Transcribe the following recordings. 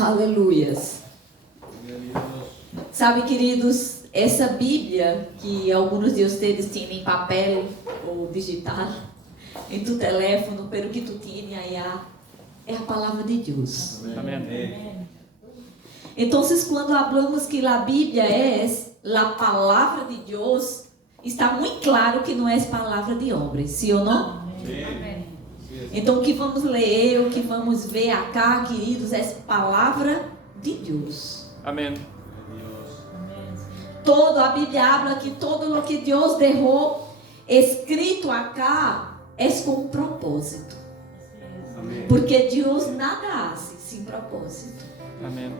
Aleluias. Sabe, queridos, essa Bíblia que alguns de vocês têm em papel ou digital, em tu telefone, pelo que tu tens aí, é a palavra de Deus. Amém. Então, quando falamos que a Bíblia é a palavra de Deus, está muito claro que não é palavra de homens, sim ou não? Amém. Então, o que vamos ler, o que vamos ver acá, queridos, é palavra de Deus. Amém. Todo, a Bíblia habla que todo o que Deus deixou escrito acá é com um propósito. Amém. Porque Deus nada hace sem propósito. Amém.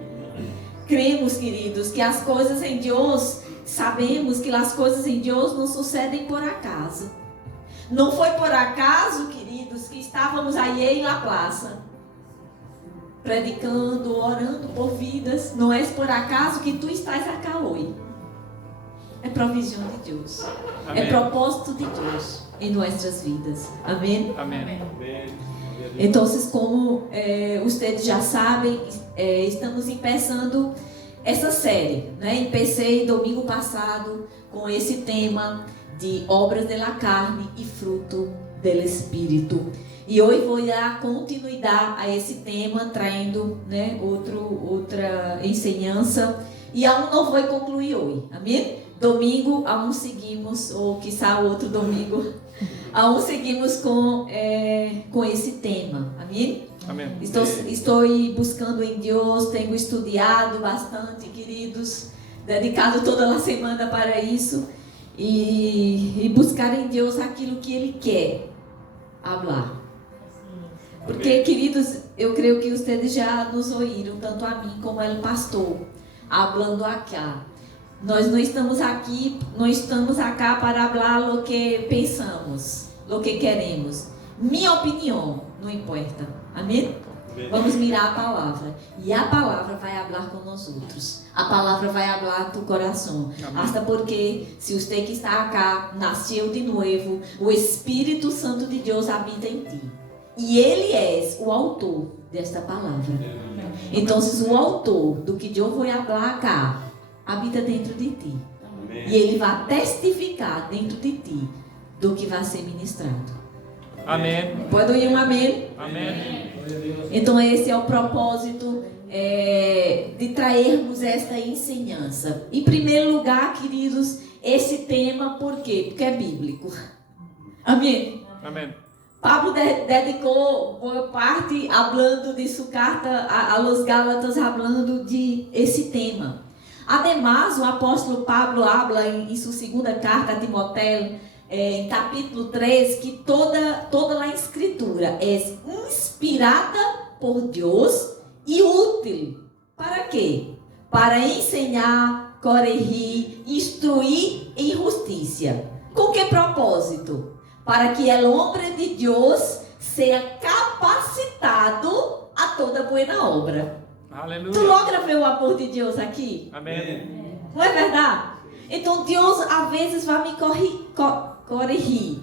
Cremos, queridos, que as coisas em Deus, sabemos que as coisas em Deus não sucedem por acaso. Não foi por acaso, queridos, que estávamos aí na praça, predicando, orando por vidas. Não é por acaso que tu estás acá hoje. É provisão de Deus. Amém. É propósito de Deus em nossas vidas. Amém? Amém. Então, como vocês já sabem, estamos começando essa série, né? Empecei domingo passado com esse tema de obras da carne e fruto do Espírito. E hoje vou dar continuidade a esse tema, trazendo, né, outra ensinança. E aún não vou concluir hoje. Amém? Domingo, aún seguimos, ou quiçá outro domingo, aún seguimos com esse tema. Amém? Amém. Estou buscando em Deus, tenho estudado bastante, queridos, dedicado toda a semana para isso e buscar em Deus aquilo que Ele quer falar. Porque, queridos, eu creio que vocês já nos ouviram, tanto a mim como ao pastor, falando aqui. Nós não estamos aqui, não estamos acá para falar o que pensamos, o que queremos. Minha opinião não importa. Amém? Vamos mirar a palavra. E a palavra vai falar com nós outros. A palavra vai falar do coração. Hasta porque, se você que está acá nasceu de novo, o Espírito Santo de Deus habita em ti. E Ele é o autor desta palavra. Então, o autor do que Deus vai falar acá habita dentro de ti. E Ele vai testificar dentro de ti do que vai ser ministrado. Amém. Pode ouvir um amém? Amém. Então esse é o propósito de trairmos esta ensinança. Em primeiro lugar, queridos, esse tema, por quê? Porque é bíblico. Amém? Amém. Pablo dedicou boa parte falando de sua carta a los Gálatas, falando de esse tema. Ademais, o apóstolo Pablo habla em sua segunda carta a Timóteo, em capítulo 3, que toda a escritura é inspirada por Deus e útil. Para quê? Para ensinar, corrigir, instruir em justiça. Com que propósito? Para que o homem de Deus seja capacitado a toda boa obra. Aleluia. Tu logra ver o amor de Deus aqui? Amém. Não é verdade? Então Deus às vezes vai me corrigir.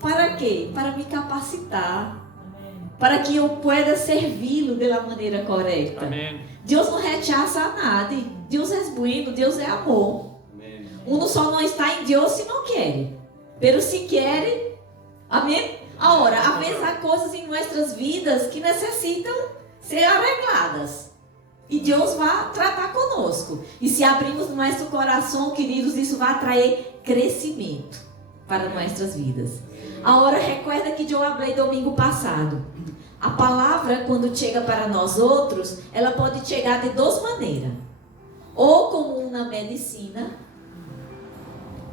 Para quê? Para me capacitar. Para que eu pueda servi-lo da maneira correta. Amém. Deus não rechaça nada. Deus é bueno, Deus é amor. Uno só não está em Deus se não quer. Pero se quer, amém? Agora, às vezes há coisas em nossas vidas que necessitam ser arregladas. E Deus vai tratar conosco. E se abrirmos nosso coração, queridos, isso vai atrair crescimento para nossas vidas. Agora, recuerda que eu falei domingo passado. A palavra, quando chega para nós outros, ela pode chegar de duas maneiras. Ou como uma medicina,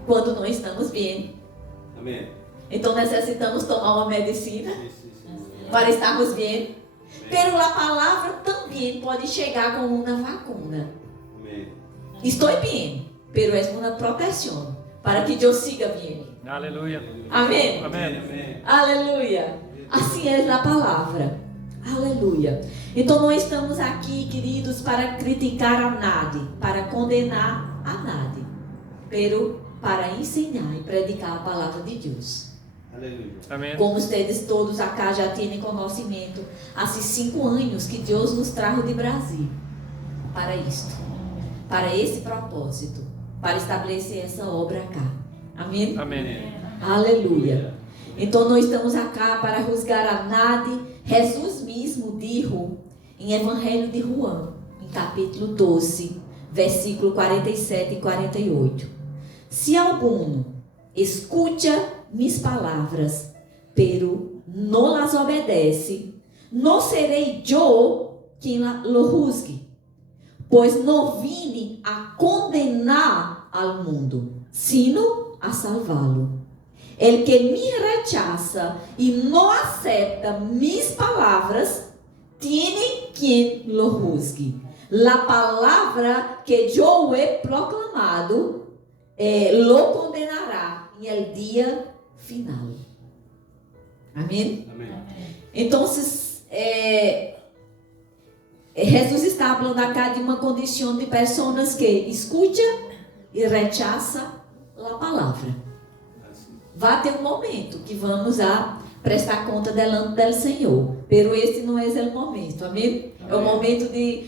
quando não estamos bem. Amém. Então necessitamos tomar uma medicina para estarmos bem. Pero a palavra também pode chegar como uma vacuna. Amém. Estou bem, pero é uma proteção para que eu siga bem. Aleluia. Amém? Amém. Aleluia. Assim é a palavra. Aleluia. Então não estamos aqui, queridos, para criticar a nadie, para condenar a nadie, pero para ensinar e predicar a palavra de Deus. Aleluia. Amém. Como vocês todos acá já têm conhecimento, há 5 anos que Deus nos trajo de Brasil para isto, para esse propósito, para estabelecer essa obra acá. Amém? Amém. Aleluia. Então nós estamos acá para juzgar a nadie. Jesus mesmo disse em Evangelho de João, em capítulo 12, versículo 47 e 48. Se algum escuta mis palavras, pero não las obedece, não serei eu quem lo juzgue, pois não vine a condenar al mundo, sino a salvá-lo. El que me rechaza e não acepta mis palavras, tiene quien lo juzgue. La palavra que eu he proclamado lo condenará em el dia final. Amém? Amém. Então, Jesus está falando acá de uma condição de pessoas que escutam e rechazam a palavra. Vai ter um momento que vamos a prestar conta delante do Senhor, pero esse não é o momento, amém? É o momento de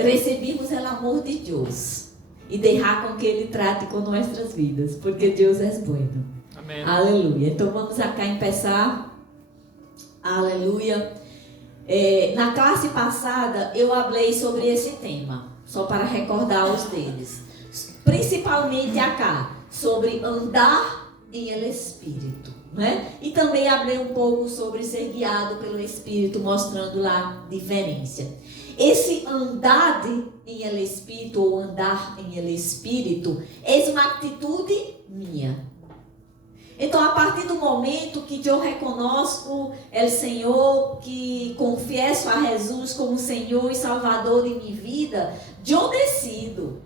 recebermos o amor de Deus e deixar com que Ele trate com nossas vidas, porque Deus é bueno. Amém. Aleluia. Então vamos acá começar. Aleluia. Na classe passada eu falei sobre esse tema, só para recordar os deles. Principalmente acá, sobre andar em el Espírito, né? E também falei um pouco sobre ser guiado pelo Espírito, mostrando lá a diferença. Esse andar em el Espírito ou andar em el Espírito é uma atitude minha. Então, a partir do momento que eu reconozco o Senhor, que confesso a Jesus como Senhor e Salvador de minha vida, eu decido,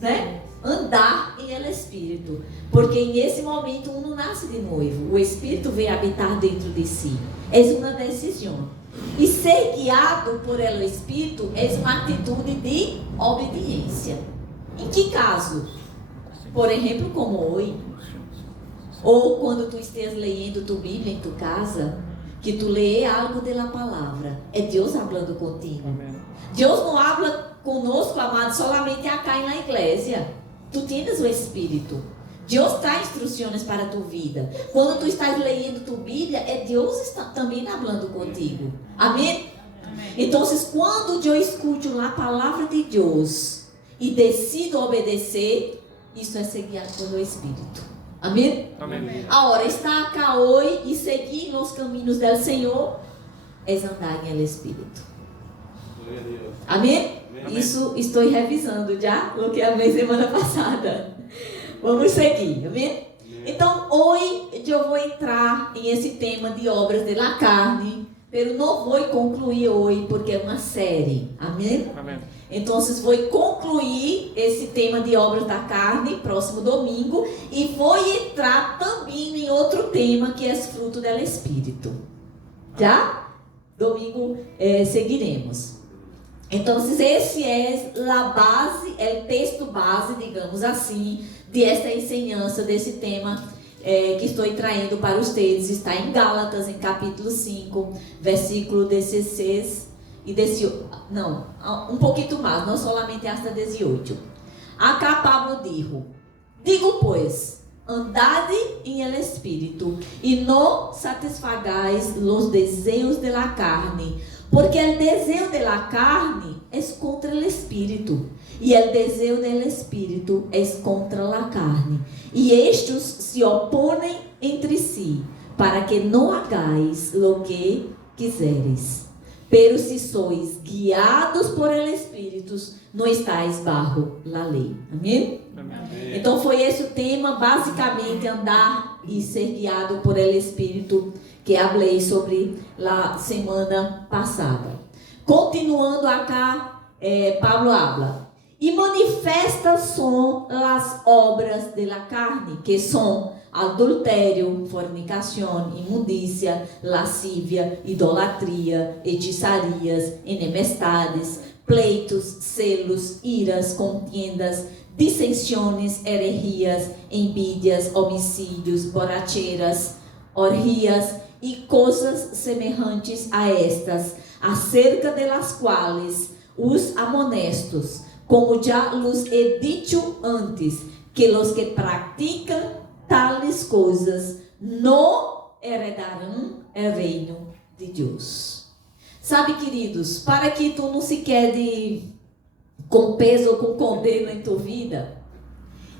né, andar em el Espírito. Porque nesse momento um não nasce de novo, o Espírito vem habitar dentro de si. É uma decisão. E ser guiado por el Espírito é uma atitude de obediência. Em que caso? Por exemplo, como hoje. Ou quando tu estejas lendo tua Bíblia em tua casa, que tu lê algo da palavra, é Deus falando contigo. Amém. Deus não habla conosco, amado, solamente acá na igreja. Tu tens o Espírito. Deus dá instruções para a tua vida. Quando tu estás lendo tua Bíblia, é Deus está também falando contigo. Amém? Amém. Então, quando eu escuto a palavra de Deus e decido obedecer, isso é ser guiado pelo Espírito. Amém? Amém. Agora, estar cá hoje e seguir nos caminhos do Senhor é andar em el Espírito. Glória a Deus. Amém? Amém. Isso estou revisando já, o que a semana passada. Vamos seguir, amém? Então, hoje eu vou entrar em esse tema de obras de la carne, pero não vou concluir hoje porque é uma série, amém? Amém. Então, vou concluir esse tema de obras da carne próximo domingo e vou entrar também em outro tema que é fruto do Espírito. Já? Domingo seguiremos. Então, esse é a base, é o texto base, digamos assim, desta ensinança, desse tema que estou trazendo para vocês. Está em Gálatas, em capítulo 5, versículo 16 e 18. Não, um pouquinho mais, não somente hasta 18. Acá Pablo digo pois, andade em el Espírito e não satisfagais os desejos de la carne, porque o desejo de la carne é contra o Espírito, e o desejo del Espírito é contra la carne, e estes se opõem entre si, para que não hagais lo que quiseres. Pero se sois guiados por el Espírito, não estáis bajo la lei. Amém? Amém. Então foi esse o tema, basicamente andar e ser guiado por el Espírito, que falei sobre a semana passada. Continuando acá, Pablo habla. E manifestas são as obras de la carne, que são adultério, fornicação, imundícia, lascívia, idolatria, hechizarias, enemistades, pleitos, celos, iras, contiendas, dissensões, heresias, envidias, homicídios, borracheras, orgias e coisas semelhantes a estas, acerca de las quales os amonestos, como já los he dicho antes, que los que practicam tales coisas não heredarão o reino de Deus. Sabe, queridos, para que tu não se quede com peso ou com condeno em tua vida,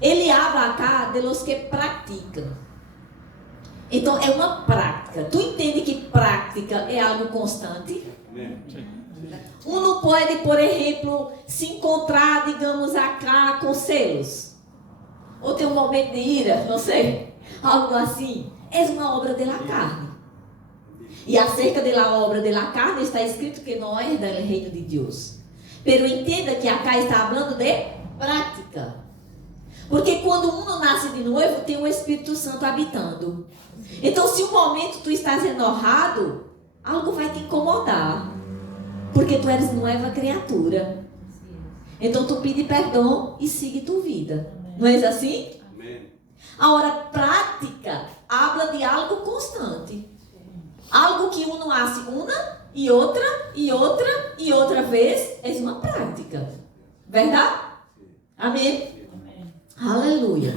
ele habla acá de los que praticam. Então é uma prática. Tu entende que prática é algo constante? Um não pode, por exemplo, se encontrar, digamos, acá com selos. Ou ter um momento de ira, não sei. Algo assim. É uma obra da carne. E acerca da obra da carne está escrito que não é do reino de Deus. Pero entenda que acá está falando de prática. Porque quando um não nasce de novo, tem o Espírito Santo habitando. Então, se um momento tu estás enojado, algo vai te incomodar. Porque tu eres nova criatura. Então, tu pede perdão e siga tua vida. Não é assim? Amém. Agora, prática habla de algo constante. Algo que uno hace uma e outra e outra e outra vez é uma prática. Verdade? Amém? Aleluia.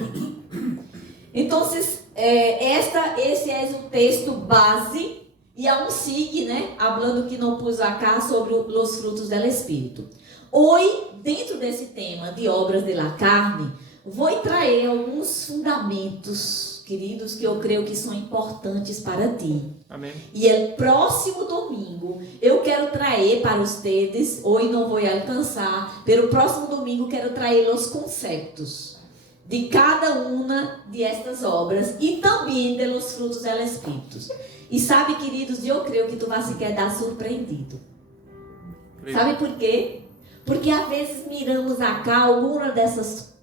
Então, esse é o texto base e aún sigue, né? Hablando que não pus acá sobre os frutos do Espírito. Hoje, dentro desse tema de obras da carne, vou trazer alguns fundamentos, queridos, que eu creio que são importantes para ti. Amém. E o próximo domingo eu quero trazer para vocês, hoje não vou alcançar, mas o próximo domingo quero trazer os conceitos de cada uma destas obras e também dos frutos do Espírito. E sabe, queridos, eu creio que tu vai se quedar surpreendido. Sabe por quê? Porque às vezes miramos acá alguma dessas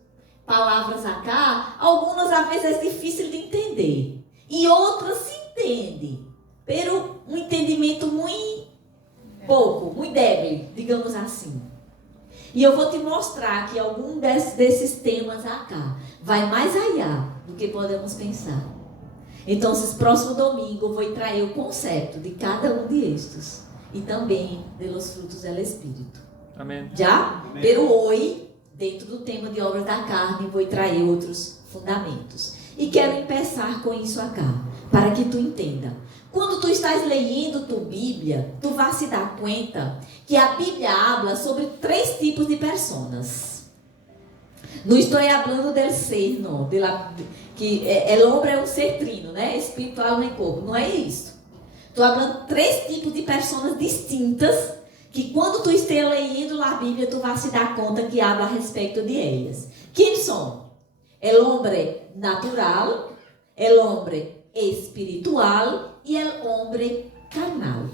palavras acá, algumas às vezes é difícil de entender e outras se entende, pero um entendimento muito pouco, muito débil, digamos assim. E eu vou te mostrar que algum desses temas acá vai mais allá do que podemos pensar. Então, próximo domingo eu vou trazer o conceito de cada um destes e também dos frutos do Espírito. Amém. Já? Amém. Pero hoje, dentro do tema de obras da carne, vou trazer outros fundamentos. E quero começar com isso acá, para que tu entenda. Quando tu estás lendo tua Bíblia, tu vai se dar conta que a Bíblia habla sobre 3 tipos de pessoas. Não estou falando del ser, não. Que o homem é um ser trino, né? Espiritual nem corpo. Não é isso. Estou falando 3 tipos de pessoas distintas que quando tu esteja lendo a Bíblia, tu vai se dar conta que habla a respeito de elas. Quem são? O homem natural, o homem espiritual e o homem carnal.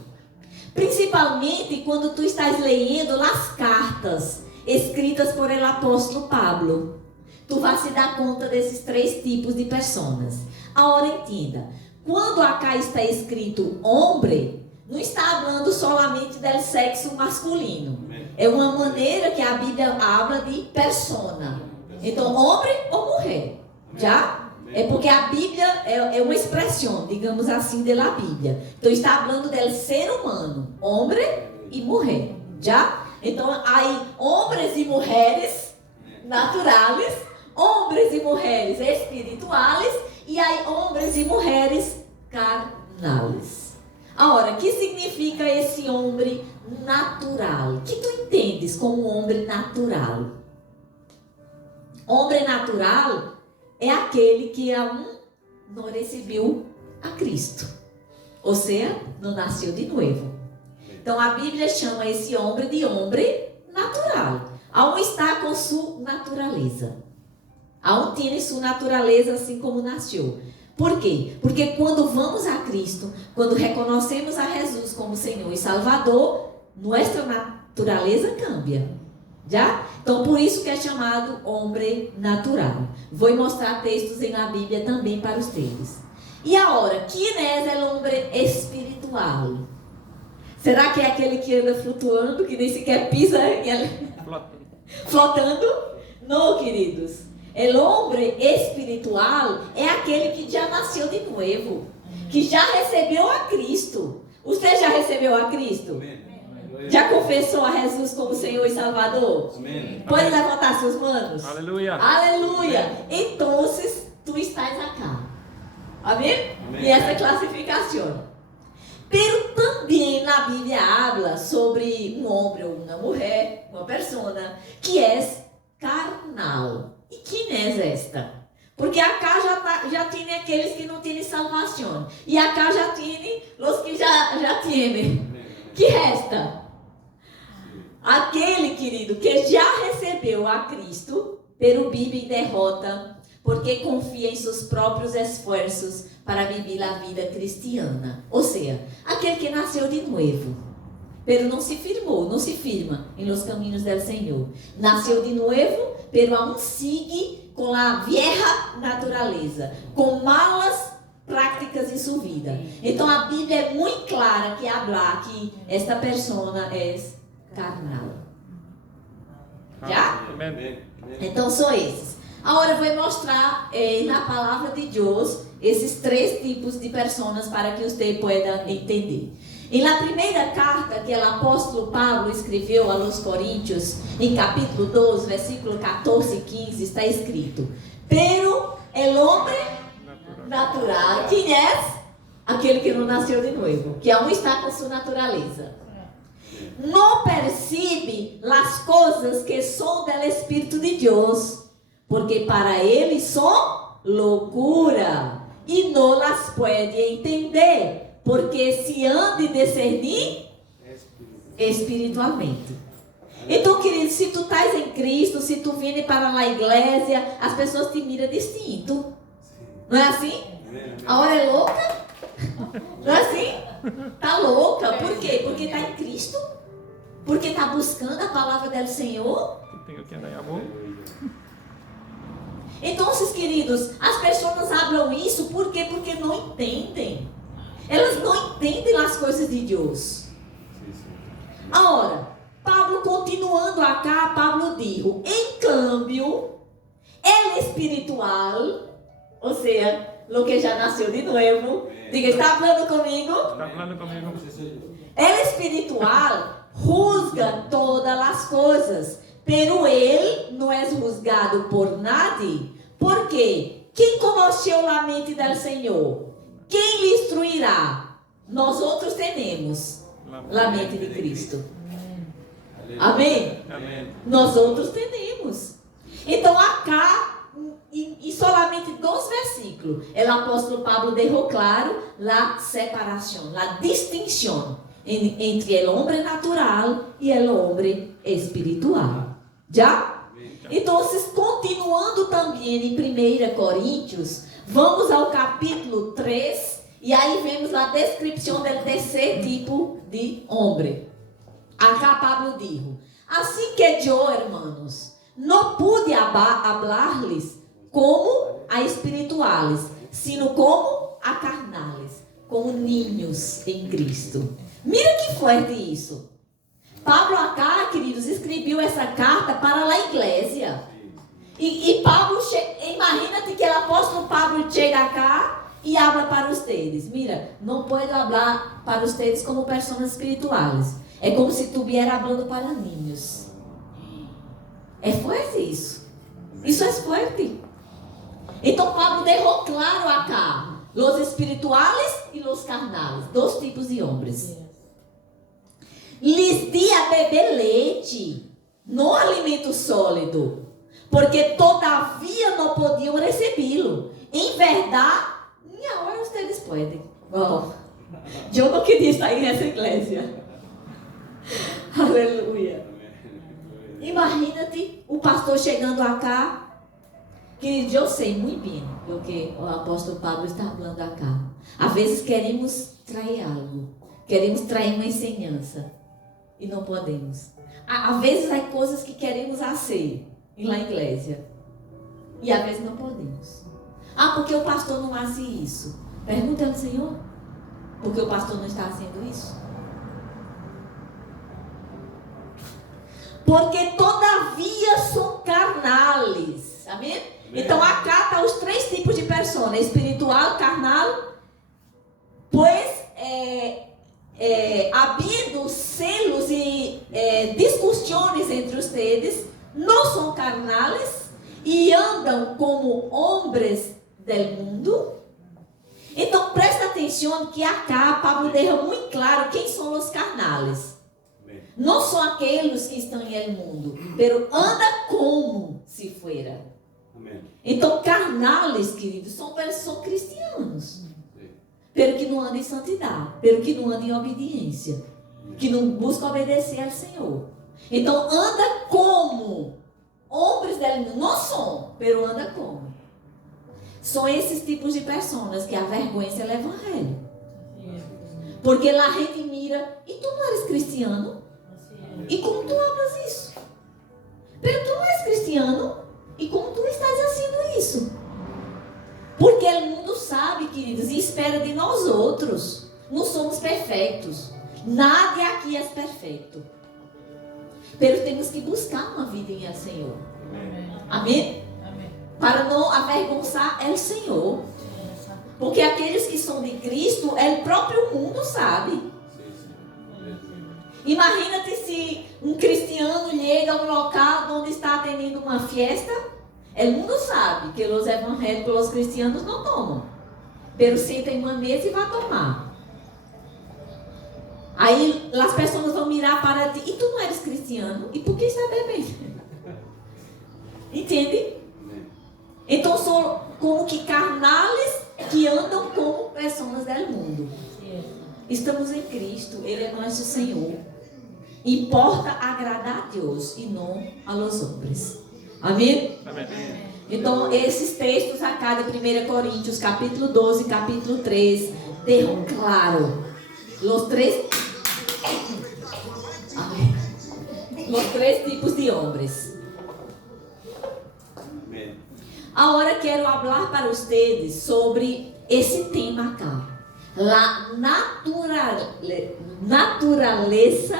Principalmente quando tu estás lendo as cartas escritas por el apóstolo Pablo. Tu vai se dar conta desses 3 tipos de pessoas. Agora entenda, quando acá está escrito homem, não está falando solamente do sexo masculino. É uma maneira que a Bíblia habla de persona. Então, homem ou mulher. Já? É porque a Bíblia é uma expressão, digamos assim, da Bíblia. Então, está falando do ser humano, homem e mulher. Já? Então, há homens e mulheres naturais, homens e mulheres espirituais e há homens e mulheres carnais. Agora, o que significa esse homem natural? O que tu entendes como homem natural? Homem natural é aquele que não recebeu a Cristo. Ou seja, não nasceu de novo. Então, a Bíblia chama esse homem de homem natural. Aún está com sua natureza. Aún tem sua natureza assim como nasceu. Por quê? Porque quando vamos a Cristo, quando reconhecemos a Jesus como Senhor e Salvador, nossa natureza cambia. Já? Então, por isso que é chamado homem natural. Vou mostrar textos na Bíblia também para os teus. E agora, quem é o homem espiritual? Será que é aquele que anda flutuando, que nem sequer pisa flotando? Não, queridos. O homem espiritual é aquele que já nasceu de novo. que já recebeu a Cristo. Você já recebeu a Cristo? Amém. Já confessou a Jesus como Senhor e Salvador? Amém. Pode levantar suas manos? Aleluia. Aleluia. Então, tu estás acá. Amém? Amém. E essa classificação. Pero também na Bíblia habla sobre um homem ou uma mulher, uma persona, que é carnal. E quem é esta? Porque acá já tem aqueles que não têm salvação. E acá já tem os que já têm. Que resta? Aquele, querido, que já recebeu a Cristo, pero vive em derrota, porque confia em seus próprios esforços para viver a vida cristiana. Ou seja, aquele que nasceu de novo, pero não se firma em los caminhos del Senhor. Nasceu de novo, pero aún sigue com a vieja naturaleza, com malas práticas em sua vida. Então a Bíblia é muito clara que habla que esta persona é carnal. Já? Amém. Então são esses. Agora eu vou mostrar na palavra de Deus esses 3 tipos de pessoas para que você possa entender. Na primeira carta que o apóstolo Pablo escreveu aos Coríntios, em capítulo 12, versículo 14 e 15, está escrito: Pero el hombre natural, quem é? Aquele que não nasceu de novo, que aún está com sua natureza. Não percebe as coisas que são do Espírito de Deus, porque para ele são loucura, e não las pode entender, porque se han de discernir espiritualmente. Então, querido, se tu estás em Cristo, se tu viene para a igreja, as pessoas te miram distinto. Não é assim? A hora é louca? Não é assim? Tá louca. Por quê? Porque está em Cristo? Porque está buscando a palavra do Senhor? Tenho que andar em amor. Então, queridos, as pessoas falam isso por quê? Porque não entendem. Elas não entendem as coisas de Deus. Agora, Pablo continuando acá, Pablo diz: em cambio, el espiritual, ou seja, o que já nasceu de novo, diga, está falando comigo? Está falando comigo? El espiritual juzga todas as coisas, pero ele não é juzgado por nadie. Por quê? Quem conheceu a mente do Senhor? Quem lhe instruirá? Nós outros temos a mente de Cristo. Amém? Amém. Nós outros temos. Então, acá, e solamente 2 versículos, o apóstolo Pablo deixou claro a separação, a distinção entre o homem natural e o homem espiritual. Já? Então, continuando também em 1 Coríntios, vamos ao capítulo 3, e aí vemos a descrição do terceiro tipo de homem. Acá Pablo diz: assim que eu, hermanos, não pude hablar-lhes como a espirituales, sino como a carnales, como niños em Cristo. Mira que forte isso. Pablo acá, queridos, escreveu essa carta para a igreja. E Pablo, imagina-te que o apóstolo Pablo chega acá e habla para vocês. Mira, não posso falar para vocês como pessoas espirituais. É como se tu vier falando para niños. É forte isso. Isso é forte. Então Pablo deixou claro acá: os espirituales e os carnales, 2 tipos de homens. Lhes di a beber leite, não alimento sólido, porque todavia não podiam recebê-lo. Em verdade, minha hora vocês podem. Oh, eu não queria estar nessa igreja. Aleluia. Imagina-te o pastor chegando acá. Querido, eu sei muito bem o que o apóstolo Pablo está falando acá. Às vezes queremos trazer algo, queremos trazer uma ensinança e não podemos. Às vezes há coisas que queremos fazer na igreja e às vezes não podemos. Porque o pastor não faz isso. Pergunta ao Senhor, porque o pastor não está fazendo isso? Porque todavia são carnales. Amém? Então acá está os 3 tipos de pessoas: espiritual, carnal havendo celos e discussões entre ustedes, não são carnales e andam como homens do mundo. Então presta atenção que acá Pablo deixa muito claro quem são os carnales. Não são aqueles que estão no mundo, pero anda como se fuera. Então carnales, queridos, são cristianos, pero que não andam em santidade, pero que não andam em obediência, que não buscam obedecer ao Senhor. Então anda como homens do mundo, não são, pero anda como. São esses tipos de pessoas que avergonham o evangelho. Porque lá a gente mira, e tu não eres cristiano? E como tu hablas isso? Pero tu não és cristiano, e como tu estás fazendo isso? Porque o mundo sabe, queridos, e espera de nós outros. Não somos perfeitos. Nada aqui é perfeito. Pero temos que buscar uma vida em el Senhor. Amém? Para não avergonçar o Senhor. Porque aqueles que são de Cristo, o próprio mundo sabe. Imagina-te se um cristiano chega a um local onde está atendendo uma festa. O mundo sabe que os evangélicos, os cristianos não tomam. Pero senta em uma mesa e vai tomar. Aí as pessoas vão mirar para ti. E tu não eres cristiano? E por que está bebendo? Entende? Então são como que carnales que andam como pessoas do mundo. Estamos em Cristo, Ele é nosso Senhor. Importa agradar a Deus e não aos homens. Amém? Amém. Então esses textos acá de 1 Coríntios capítulo 12, capítulo 3 deixam claro os três tipos de homens. Agora quero falar para vocês sobre esse tema acá. La naturaleza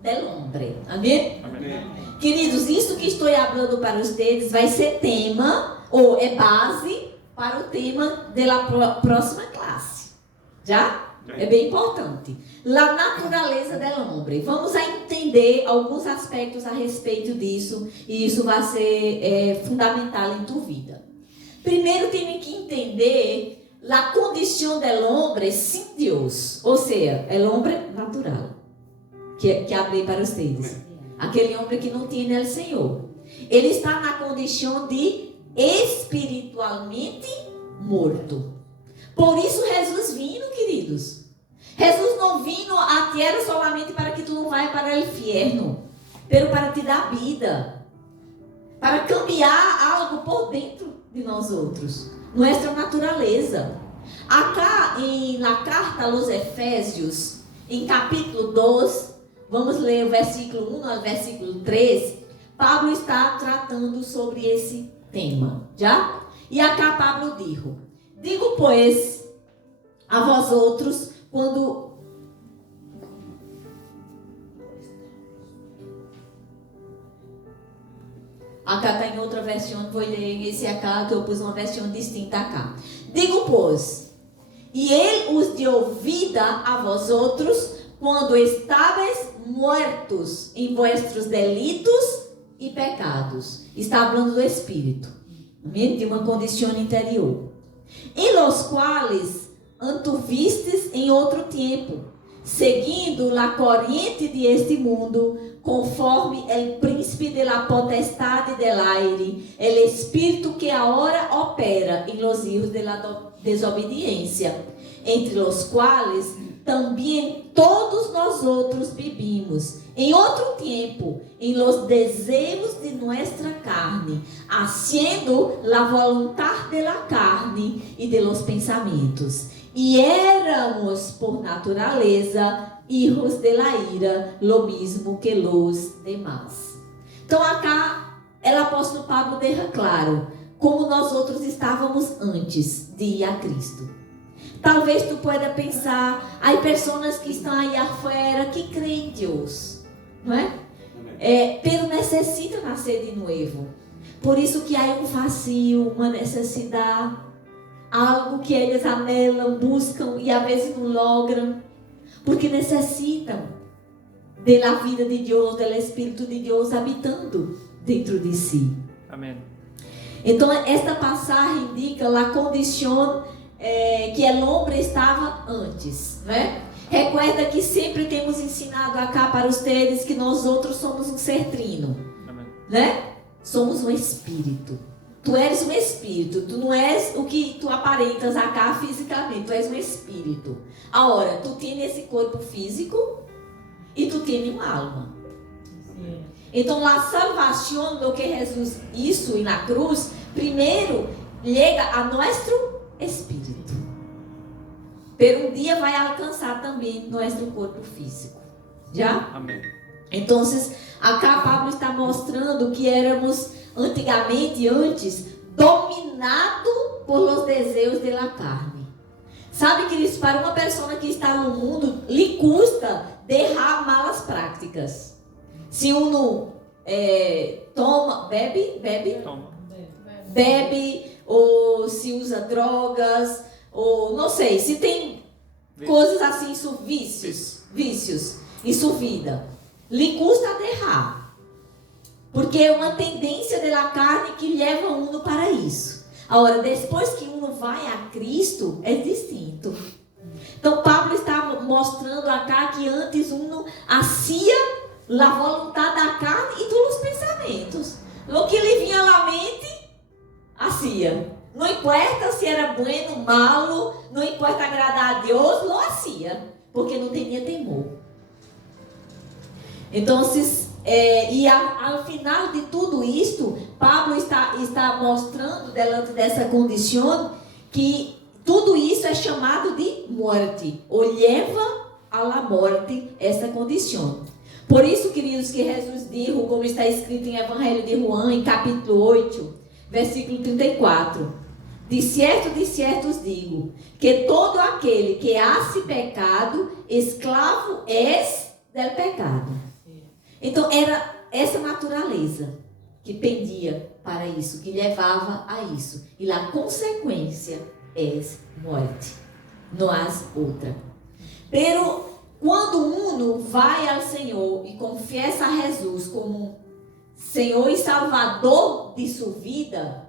del hombre. Amém? Amém. Queridos, isso que estou falando para vocês vai ser tema, ou é base para o tema da próxima classe. Já? É bem importante. La naturaleza del hombre. Vamos a entender alguns aspectos a respeito disso, e isso vai ser fundamental em tua vida. Primeiro, tem que entender a condição do homem sem Deus, ou seja, o homem natural, que falei para vocês. Aquele homem que não tem o Senhor. Ele está na condição de espiritualmente morto. Por isso Jesus vino, queridos. Jesus não vino à terra solamente para que tu não vá para o inferno, pero para te dar vida, para cambiar algo por dentro de nós outros, nossa natureza. Acá na carta aos Efésios, em capítulo 2, vamos ler o versículo 1 ao versículo 3, Pablo está tratando sobre esse tema, já? E acá Pablo digo, pois, a vós outros, quando... Acá está em outra versão, vou ler esse acá, que eu pus uma versão distinta acá. Digo, pois, e ele os deu vida a vós outros, quando estáveis mortos em vossos delitos e pecados. Está falando do Espírito, de uma condição interior. Em los quais antuvistes em outro tempo, seguindo a corrente de este mundo, conforme o príncipe de la potestade del aire, el espírito que agora opera em los hijos de la desobediência, entre os quais também todos nós outros vivimos em outro tempo, em los desejos de nuestra carne, haciendo la voluntad de la carne e de los pensamentos. E éramos, por natureza, hijos de la ira, lo mismo que los demás. Então, acá, o apóstolo Pablo deixa claro como nós outros estávamos antes de ir a Cristo. Talvez tu pueda pensar, há pessoas que estão aí afuera que creem em Deus, não é? Pero necessita nascer de novo. Por isso que há um vazio, uma necessidade, algo que eles anelam, buscam e às vezes não logram. porque necessitam da vida de Deus, do Espírito de Deus habitando dentro de si. Amém. Então, esta passagem indica a condição que o homem estava antes, né? Recuerda que sempre temos ensinado acá para vocês que nós outros somos um ser trino, Amém. né? Somos um espírito. Tu eres um espírito, tu não és o que tu aparentas acá fisicamente, tu és um espírito. Agora, tu tens esse corpo físico e tu tens uma alma. Então, a salvação do que Jesus hizo na cruz, primeiro, chega a nosso espírito. Pero um dia vai alcançar também nosso corpo físico. Já? Amém. Então, acá Pablo está mostrando que éramos antes, dominado por los desejos da carne. Sabe, queridos, para uma pessoa que está no mundo, lhe custa deixar malas práticas. Se uno bebe, ou se usa drogas, ou não sei, se tem coisas assim, vícios em sua vida, lhe custa deixar. Porque é uma tendência da carne que leva uno para isso. Agora, depois que uno vai a Cristo, é distinto. Então, Pablo está mostrando acá que antes uno hacía a vontade da carne e todos os pensamentos. O que lhe vinha à mente, hacía. Não importa se era bueno, malo, não importa agradar a Deus, lo hacía. Porque não tinha temor. Então, e ao final de tudo isto, Pablo está mostrando diante dessa condição que tudo isso é chamado de morte, ou leva à morte essa condição. Por isso, queridos, que Jesus disse, como está escrito em Evangelho de João, em capítulo 8, versículo 34: de certo os digo, que todo aquele que hace pecado, escravo és del pecado. Então, era essa natureza que pendia para isso, que levava a isso. E a consequência é morte. Não há outra. Pero, quando uno vai ao Senhor e confessa a Jesus como Senhor e Salvador de sua vida,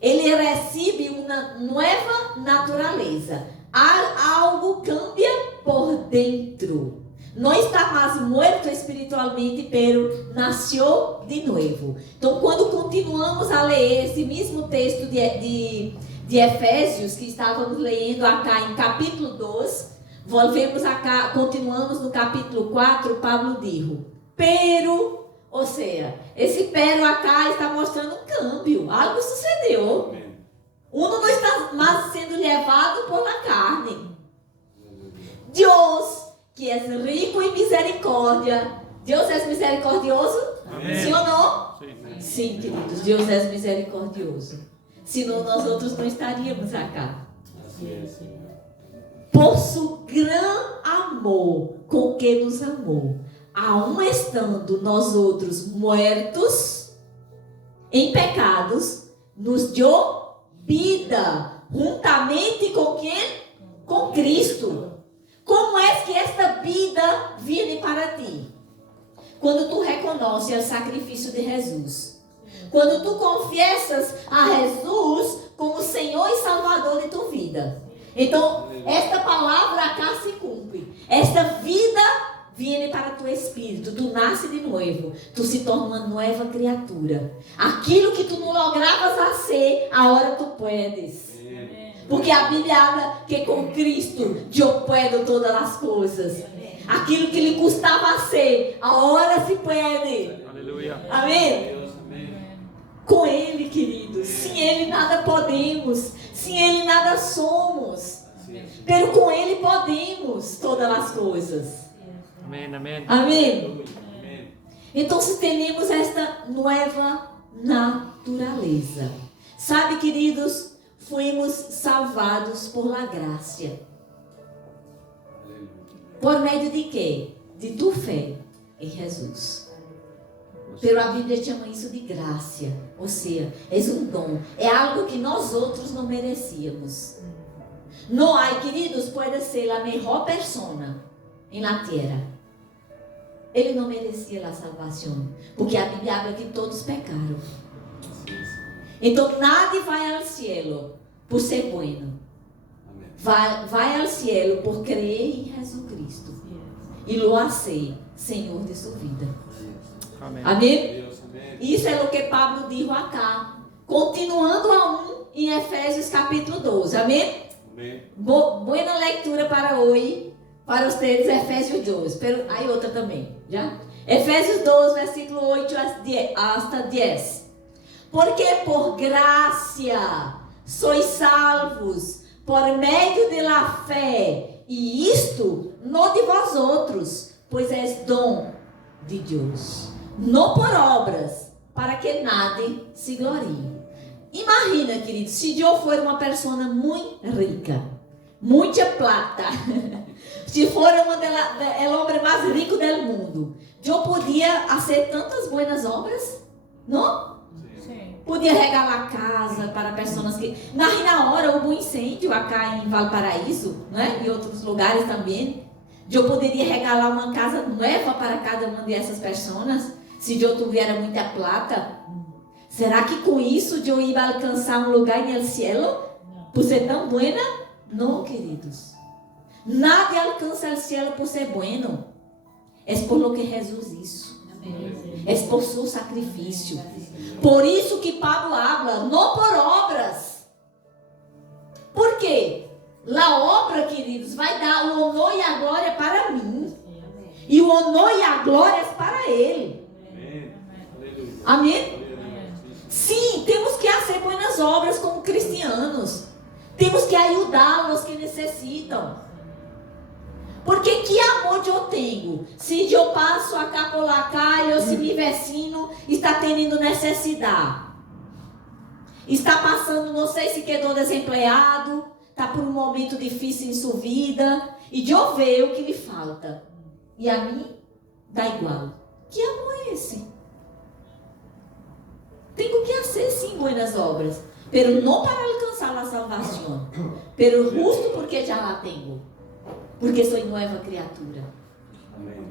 ele recebe uma nova natureza. Algo cambia por dentro. Não está mais morto espiritualmente, pero nasceu de novo. Então, quando continuamos a ler esse mesmo texto de Efésios, que estávamos lendo acá em capítulo 2, volvemos acá, continuamos no capítulo 4, Pablo diz, pero, ou seja, esse pero acá está mostrando um câmbio, algo sucedeu. Uno não está mais sendo levado por la carne. Deus, que é rico em misericórdia. Deus é misericordioso? Amém. Sim ou não? Sim. Sim, queridos, Deus é misericordioso. Senão nós outros não estaríamos acá. Por seu grande amor com que nos amou, aun estando nós outros mortos em pecados, nos deu vida juntamente com quem? Com Cristo. Como é que esta vida viene para ti? Quando tu reconheces o sacrifício de Jesus. Quando tu confiessas a Jesus como Senhor e Salvador de tua vida. Então, esta palavra acá se cumpre. Esta vida viene para tu espírito. Tu nasce de novo. Tu se torna uma nova criatura. Aquilo que tu não logravas a ser, agora tu puedes. Porque a Bíblia habla que com Cristo eu puedo todas as coisas. Aquilo que lhe custava ser, agora se pode. Aleluia. Amém? Com Ele, queridos. Sem Ele nada podemos. Sem Ele nada somos. Pero com Ele podemos todas as coisas. Amém, amém. Amém? Então, se temos esta nova natureza. Sabe, queridos, fomos salvados por la graça. Por meio de quê? De tua fé em Jesus. Pero a Bíblia chama isso de graça. Ou seja, é um dom. É algo que nós outros não merecíamos. Não há, queridos, pode ser a melhor persona. na terra. Ele não merecia a salvação, porque a Bíblia habla que todos pecaram. Então, nadie vai ao cielo por ser bueno. Vai ao cielo por crer em Jesus Cristo e lo hacer Senhor de sua vida. Amém. Amém? Isso é o que Pablo disse acá. Continuando aún em Efésios capítulo 12. Amém? Boa leitura para hoje, para vocês, Efésios 12. Pero aí outra também, já? Efésios 12, versículo 8 hasta 10. Porque por graça sois salvos por meio de la fé, e isto não de vós outros, pois é dom de Deus, não por obras, para que nadie se glorie. Imagina, querido, se eu for uma pessoa muito rica, muita plata, se for o homem mais rico do mundo, eu podia fazer tantas boas obras, não? Podia regalar casa para pessoas que... Na hora houve um incêndio acá em Valparaíso, né? E outros lugares também. Eu poderia regalar uma casa nova para cada uma dessas pessoas, se eu tivesse muita plata. Será que com isso eu ia alcançar um lugar no cielo? Por ser tão buena? Não, queridos. Nadie alcança o cielo por ser bueno. É por lo que Jesus hizo. É por seu sacrifício. Por isso que Pablo habla, não por obras. Por quê? A obra, queridos, vai dar o honor e a glória para mim. E o honor e a glória é para ele. Amém? Sim, temos que fazer boas obras como cristianos. Temos que ajudar os que necessitam. Porque que amor eu tenho? Se eu passo acá por lá, ou se meu vecino está tendo necessidade, está passando, não sei se quedou desempregado, está por um momento difícil em sua vida, e eu vejo o que lhe falta, e a mim dá igual. Que amor é esse? Tenho que fazer sim boas obras, pero não para alcançar a salvação, pero justo porque já la tenho. Porque sou nova criatura. Amém.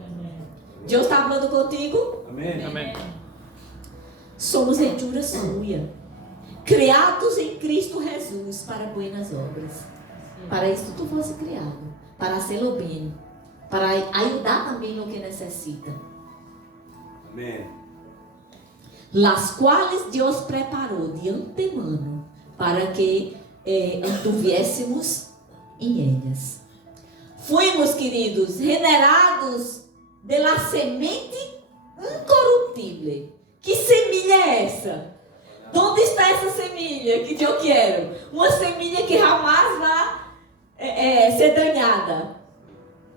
Deus está falando contigo? Amém. Amém. Somos hechura suya, criados em Cristo Jesus para buenas obras. Para isso tu fosse criado, para hacerlo bem, para ajudar também no que necessita. Amém. Las quais Deus preparou de antemano para que anduviéssemos em elas. Fuimos, queridos, generados de la semente incorruptível. Que semilha é essa? Onde está essa semilha que eu quero? Uma semilha que jamais vai ser danhada.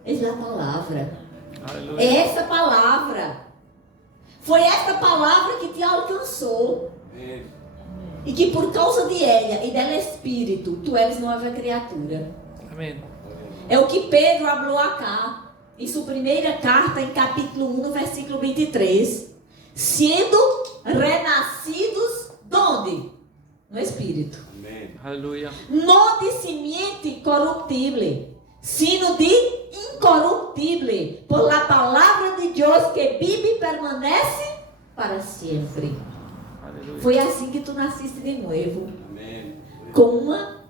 É a palavra. Aleluia. É essa palavra. Foi essa palavra que te alcançou. Amém. E que por causa de ela e dela Espírito, tu eres nova criatura. Amém. É o que Pedro falou acá, em sua primeira carta, em capítulo 1, no versículo 23. Sendo renascidos, donde? No Espírito. Amém. Aleluia. Não de semente corruptível, sino de incorruptível, por la palavra de Deus que vive e permanece para sempre. Aleluia. Foi assim que tu nasciste de novo, Amém. com uma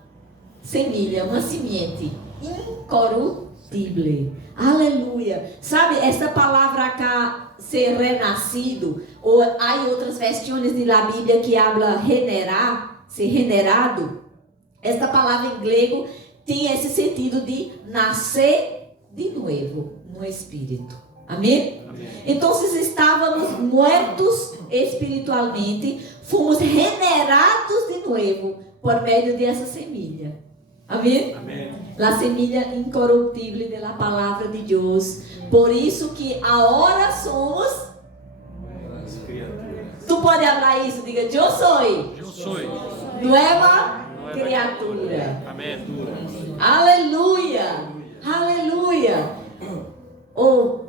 semilha, uma semente incorruptível. Aleluia. Sabe, essa palavra cá, ser renascido, ou há outras versões de la Bíblia que habla generar, ser generado. Esta palavra em grego tem esse sentido de nascer de novo no Espírito. Amém? Amém. Então, estávamos mortos espiritualmente, fomos generados de novo por meio dessa semilha. Amém? Amém. La semilla incorruptível de la palavra de Deus. Por isso que agora somos. As criaturas. Tu pode falar isso? Diga, eu sou Eu sou. nova criatura. Amém. Aleluia! Aleluia! Oh,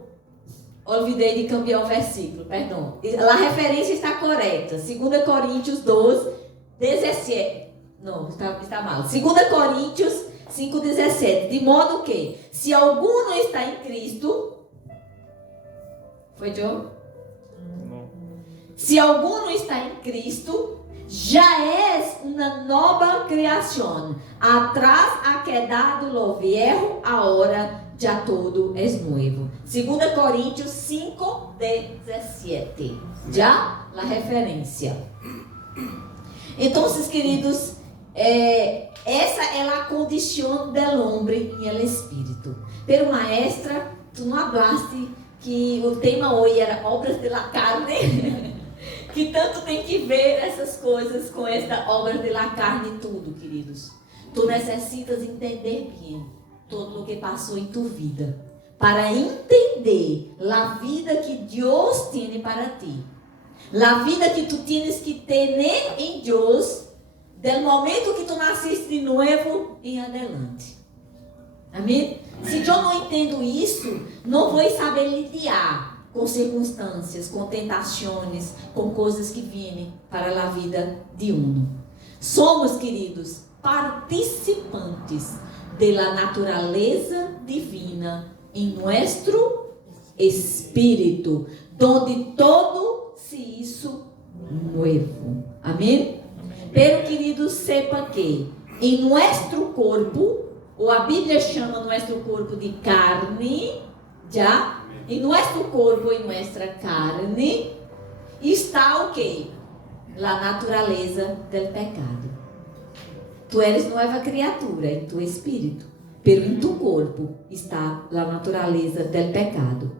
olvidei de cambiar o versículo, perdão. A referência está correta. 2 Coríntios 12, 17. Não, está mal. 2 Coríntios 5,17. De modo que, se algum não está em Cristo... Foi, Joe? Não. Se algum não está em Cristo, já és uma nova criação. Atrás ha quedado lo viejo, ahora já todo es nuevo. 2 Coríntios 5:17. Já a referência. Então, queridos, essa é a condição del hombre em el espírito. Pero, maestra, tu não hablaste que o tema hoje era obras de la carne, que tanto tem que ver essas coisas com esta obra de la carne e tudo, queridos. Tu necessitas entender bem todo o que passou em tu vida, para entender a vida que Deus tem para ti, a vida que tu tienes que ter em Deus, do momento que tu nasceste de novo em adelante. Amém? Se eu não entendo isso, não vou saber lidar com circunstâncias, com tentações, com coisas que vêm para a vida de um. Somos, queridos, participantes da natureza divina em nosso espírito, onde todo se hizo novo. Amém? Pero, queridos, sepa que em nosso corpo, ou a Bíblia chama nosso corpo de carne, já? Em nosso corpo, em nossa carne, está o quê? A natureza do pecado. Tu eres nova criatura em tu espírito, pero em tu corpo está a natureza do pecado.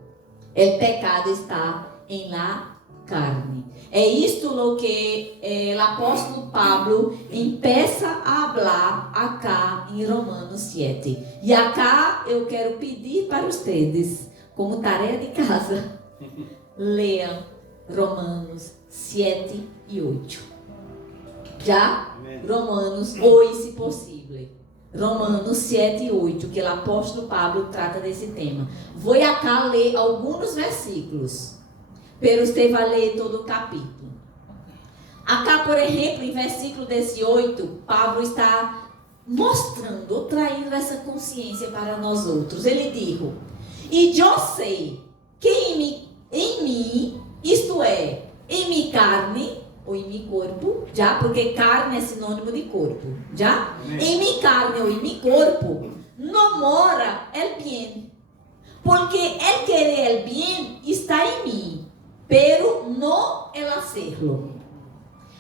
O pecado está em la carne. É isto o que o apóstolo Pablo empieza a falar acá em Romanos 7. E acá eu quero pedir para vocês, como tarefa de casa, leiam Romanos 7 e 8. Já? Romanos 8, se possível. Romanos 7 e 8, que o apóstolo Pablo trata desse tema. Vou acá ler alguns versículos, pero você vai ler todo o capítulo. Acá, por exemplo, em versículo 18, Pablo está mostrando, ou traindo essa consciência para nós outros. Ele diz: e eu sei que em mim, isto é, em minha carne, ou em meu corpo, já, porque carne é sinônimo de corpo, já? Em minha carne ou em meu corpo, não mora el bien, porque el querer el bien está em mim, pero no el hacerlo.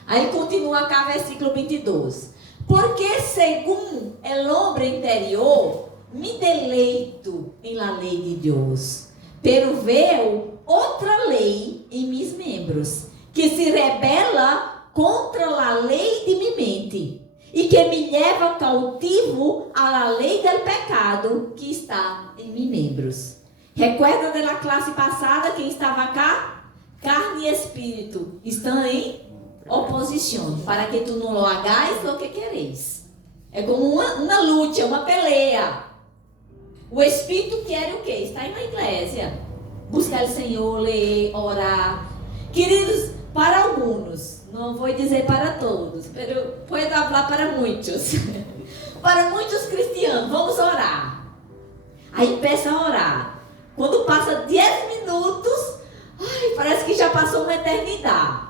Aí continua acá, versículo 22. Porque según el hombre interior, me deleito em la lei de Deus, pero veo outra lei em mis membros, que se rebela contra a lei de minha mente, e que me leva cautivo à lei do pecado que está em meus membros. Recuerda da classe passada, quem estava cá? Carne e espírito estão em oposição, para que tu não lo hagas o que quereis. É como uma luta, uma peleia. O espírito quer o quê? Está em uma igreja. Buscar o Senhor, ler, orar. Queridos, para alguns, não vou dizer para todos, mas pode falar para muitos. Para muitos cristianos, vamos orar. Aí peça a orar. Quando passa 10 minutos, parece que já passou uma eternidade.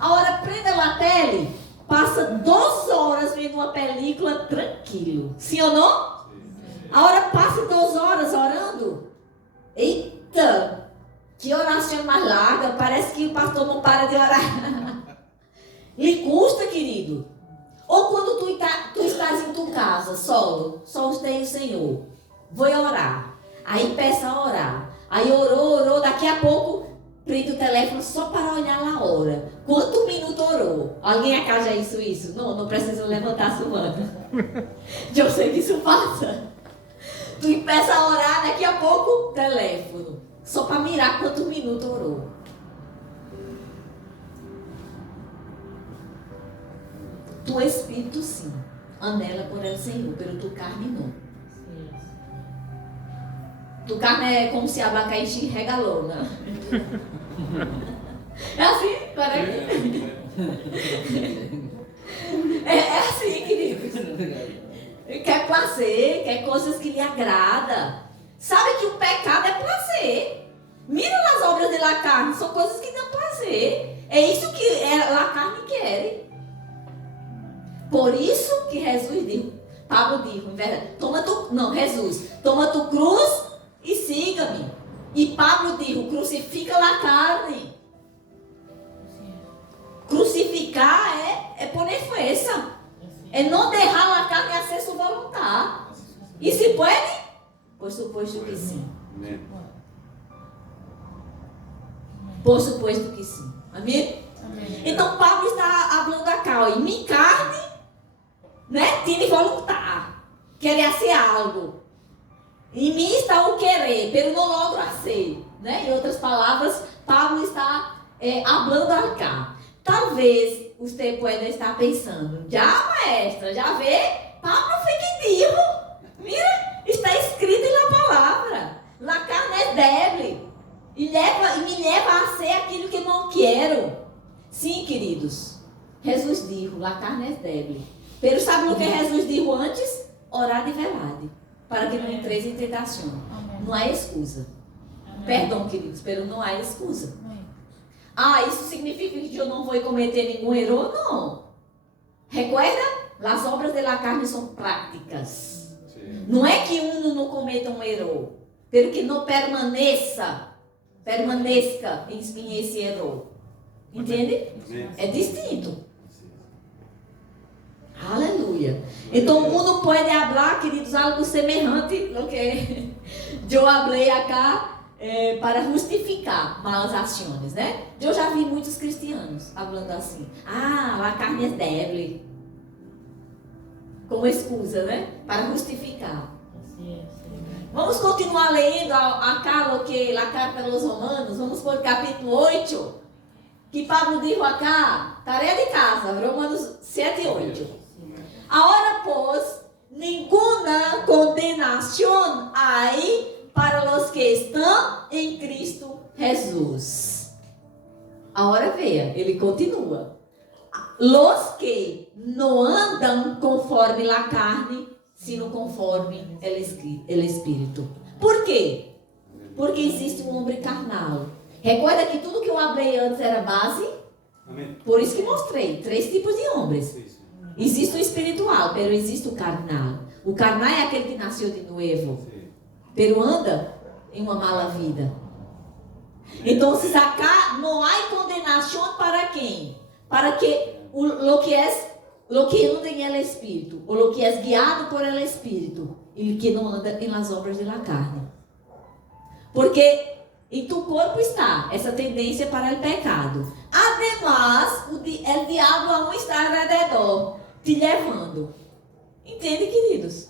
A hora prende a tele, passa 2 horas vendo uma película tranquilo. Sim ou não? A hora passa 2 horas orando. Eita! Que oração mais larga, parece que o pastor não para de orar. Lhe custa, querido? Ou quando tu estás em tua casa, só você e o Senhor, vou orar. Aí peça a orar. Aí orou, daqui a pouco prende o telefone só para olhar a hora. Quanto minuto orou? Alguém acá já isso? Não precisa levantar a sua mão. Eu sei que isso passa. Tu empieza a orar, daqui a pouco, telefone. Só para mirar quantos minutos orou. Tu espírito sim, anela por el Senhor, pero tu carne não. Tu carne é como se a abacaxi regalou, né? É assim, parece. É assim, queridos. Ele quer prazer, quer coisas que lhe agradam. Sabe que o pecado é prazer. Mira nas obras de la carne, são coisas que dão prazer. É isso que a carne quer. Por isso que Jesus disse, Pablo disse, em verdade, toma tu cruz e siga-me. E Pablo disse, crucifica a carne. Crucificar é poner força. É não deixar a carne a ser sua vontade. E se pode? Por suposto que sim. Amém. Por suposto que sim. Amém? Então Pablo está falando acá, ó, minha carne, né, tem vontade, querer ser algo. Em mim está o querer, pero não logro ser, né? Em outras palavras, Pablo está falando acá. Talvez você possa estar pensando, já maestra, já vê? Pablo foi que dijo. Mira, está escrito na palavra. La carne é débil. E me leva a ser aquilo que não quero. Sim, queridos. Jesus disse, la carne é débil. Pero sabe o que Jesus disse antes? Orar de verdade. Para que não entreis em tentação. Não há excusa. Perdão, queridos, pero não há excusa. Isso significa que eu não vou cometer nenhum erro? Não. Recuerda? As obras da carne são práticas. Sim. Não é que um não cometa um erro, pero que não permaneça em esse erro. Entende? Amém. É distinto. Aleluia. Então, uno pode falar, queridos, algo semelhante ao que eu falei acá. Para justificar malas ações, né? Eu já vi muitos cristianos falando assim, a carne é débil, como excusa, né? Para justificar. Vamos continuar lendo acá a carta aos Romanos, vamos por capítulo 8, que Pablo dijo acá, tarefa de casa, Romanos 7 e 8. Agora, pois, nenhuma condenação há para os que estão em Cristo Jesus. Agora veja, ele continua. Los que não andam conforme a carne, sino conforme el Espírito. Por quê? Porque existe um homem carnal. Recorda que tudo que eu falei antes era base? Amém. Por isso que mostrei 3 tipos de homens. Isso. Existe o espiritual, pero existe o carnal. O carnal é aquele que nasceu de novo, Sim. pero anda em uma mala vida. Então, acá não há condenação para quem? Para que lo que anda em el Espírito, ou lo que é guiado por el Espírito, e que não anda em las obras de la carne. Porque em tu corpo está essa tendência para o pecado. Además, o diabo aún está ao redor, te levando. Entende, queridos?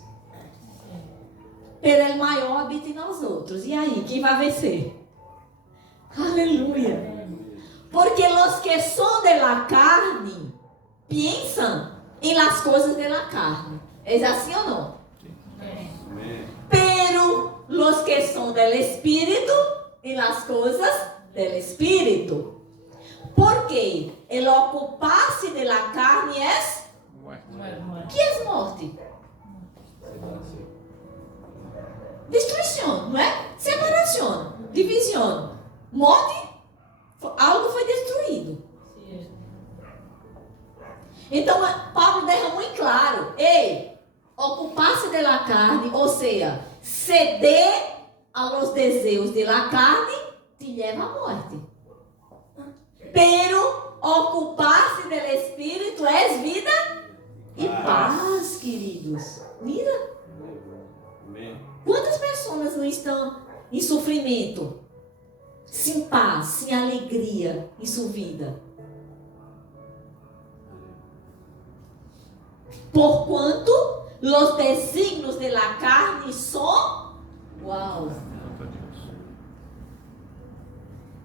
Pero ele maior habita em nós outros. E aí, quem vai vencer? Aleluia. Porque os que são de la carne pensam em las coisas de la carne. É assim ou não? Amém. Pero os que são del Espírito em las coisas del Espírito. Porque el ocupar-se de la carne é que é morte. Destruição, não é? Separação, divisão, morte, algo foi destruído. Então, Paulo deixa muito claro, ocupar-se de la carne, ou seja, ceder aos desejos de la carne, te leva à morte. Pero, ocupar-se del Espírito é vida e paz, queridos. Mira. Amém. Quantas pessoas não estão em sofrimento, sem paz, sem alegria em sua vida? Porquanto os desígnios de la carne são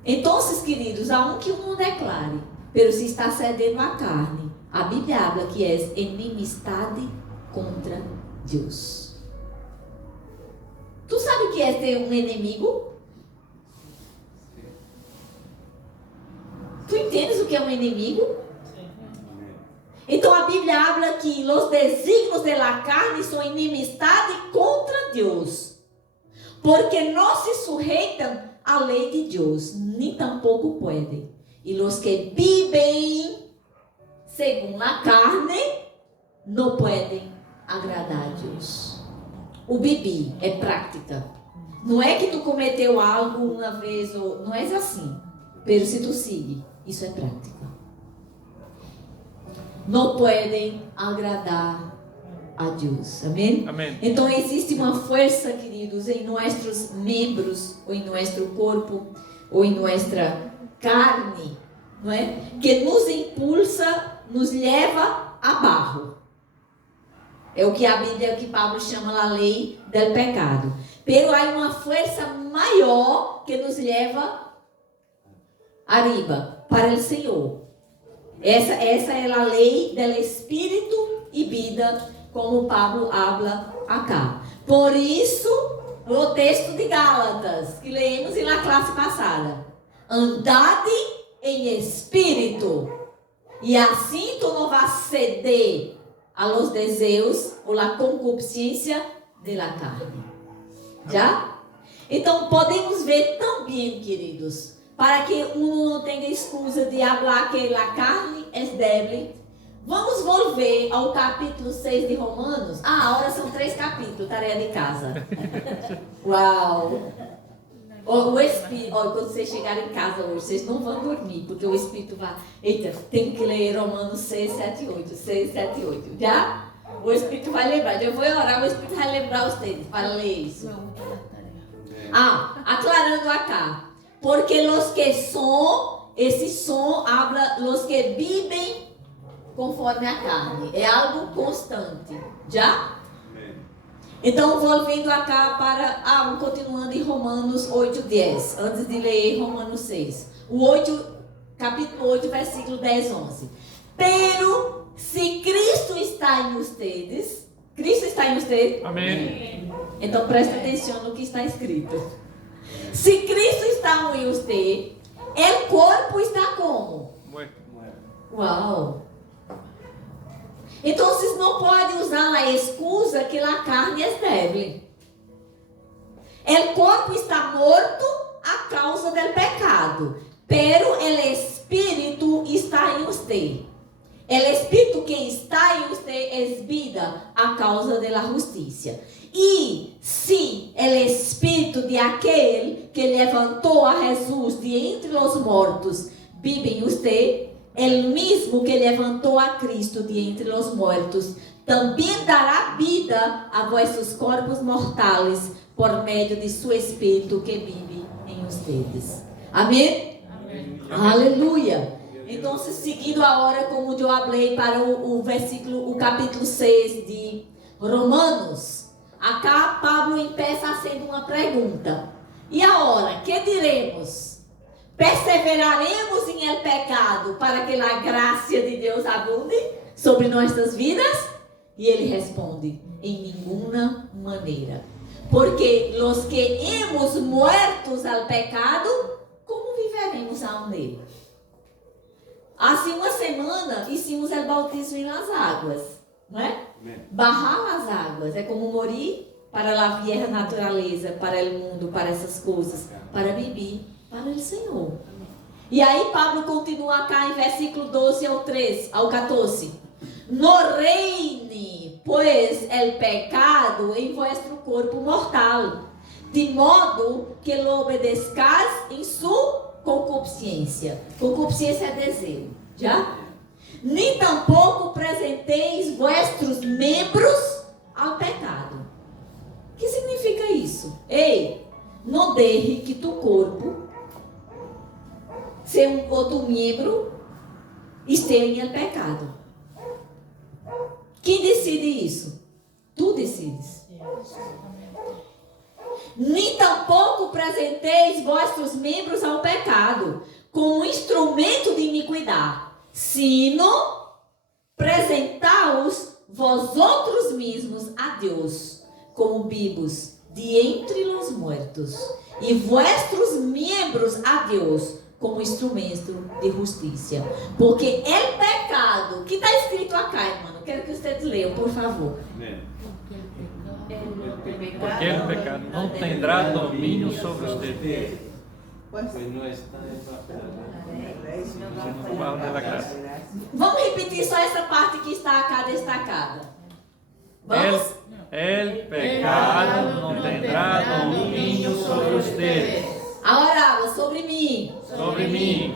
Então, queridos, há um que não declare, pero se está cedendo à carne, a Bíblia habla que é enemistade contra Deus. Tu sabe o que é ter um inimigo? Tu entendes o que é um inimigo? Amém. Então a Bíblia habla que os desígnios da carne são inimistade contra Deus, porque não se sujeitam à lei de Deus, nem tampouco podem. E os que vivem segundo a carne não podem agradar a Deus. O bibi é prática. Não é que tu cometeu algo uma vez, ou não é assim. Pero se tu sigue, isso é prática. Não podem agradar a Deus. Amém? Amém. Então existe uma força, queridos, em nossos membros, ou em nosso corpo, ou em nossa carne, não é? Que nos impulsa, nos leva a barro. É o que a Bíblia, que Paulo chama a lei do pecado. Pero há uma força maior que nos leva arriba, para o Senhor. Essa é a lei do Espírito e vida, como Pablo habla acá. Por isso, o texto de Gálatas, que lemos na classe passada. Andade em Espírito, e assim tu não vas ceder a los desejos ou a concupiscência da carne. Já? Então, podemos ver também, queridos, para que não tenha excusa de falar que a carne é débil. Vamos volver ao capítulo 6 de Romanos. Agora são 3 capítulos, tarefa de casa. Uau! O Espírito, quando vocês chegarem em casa hoje, vocês não vão dormir, porque o Espírito vai... Eita, tem que ler Romanos 6, 7, 8, 6, 7, 8. Já? O Espírito vai lembrar. Eu vou orar, o Espírito vai lembrar vocês para ler isso. Aclarando acá. Porque os que são, esse som habla, os que vivem conforme a carne. É algo constante. Já? Então, voltando acá para... continuando em Romanos 8, 10. Antes de ler Romanos 6. Capítulo 8, versículo 10, 11. Pero, se Cristo está em vocês... Cristo está em vocês? Amém. Então, presta atenção no que está escrito. Se Cristo está em você, o corpo está como? Muerto. Uau! Então, vocês não podem usar a excusa que a carne é débil. O corpo está morto a causa do pecado, pero o Espírito está em você. O Espírito que está em você é vida a causa da justiça. E se o Espírito de aquele que levantou a Jesus de entre os mortos vive em você, el mismo que levantou a Cristo de entre os mortos, também dará vida a vossos corpos mortais por meio de seu Espírito que vive em vocês. Amém? Amém. Aleluia. Então, seguindo agora, como eu falei para o capítulo 6 de Romanos, acá Pablo empieza fazendo uma pergunta. E agora, que diremos? Perseveraremos em el pecado para que a graça de Deus abunde sobre nossas vidas? E ele responde: em nenhuma maneira. Porque os que hemos muertos ao pecado, como viveremos nele? Assim, uma semana, hicimos o bautismo nas águas, não é? Barrar as águas é como morrer para a vieja natureza, para o mundo, para essas coisas, para viver para o Senhor. E aí Pablo continua cá em versículo 12 ao 14. No reine, pois, o pecado em vosso corpo mortal, de modo que lo obedezcais em sua concupiscência. Concupiscência é desejo, já? Nem tampouco apresenteis vossos membros ao pecado. O que significa isso? Ei, não deixe que tu corpo, ser um outro membro, esteja em pecado. Quem decide isso? Tu decides. Nem tampouco apresenteis vossos membros ao pecado, como instrumento de iniquidade, sino apresentaos vós outros mesmos a Deus, como vivos de entre os mortos, e vossos membros a Deus, como instrumento de justiça. Porque el pecado, que está escrito acá, irmão, quero que vocês leiam, por favor. Amén. Porque el pecado no tendrá dominio sobre ustedes, Pues no está debajo de la ley. sino debajo de la gracia. Vamos repetir só essa parte que está acá destacada. Vamos? El pecado no tendrá dominio sobre ustedes, Agora habla sobre mim. sobre mí.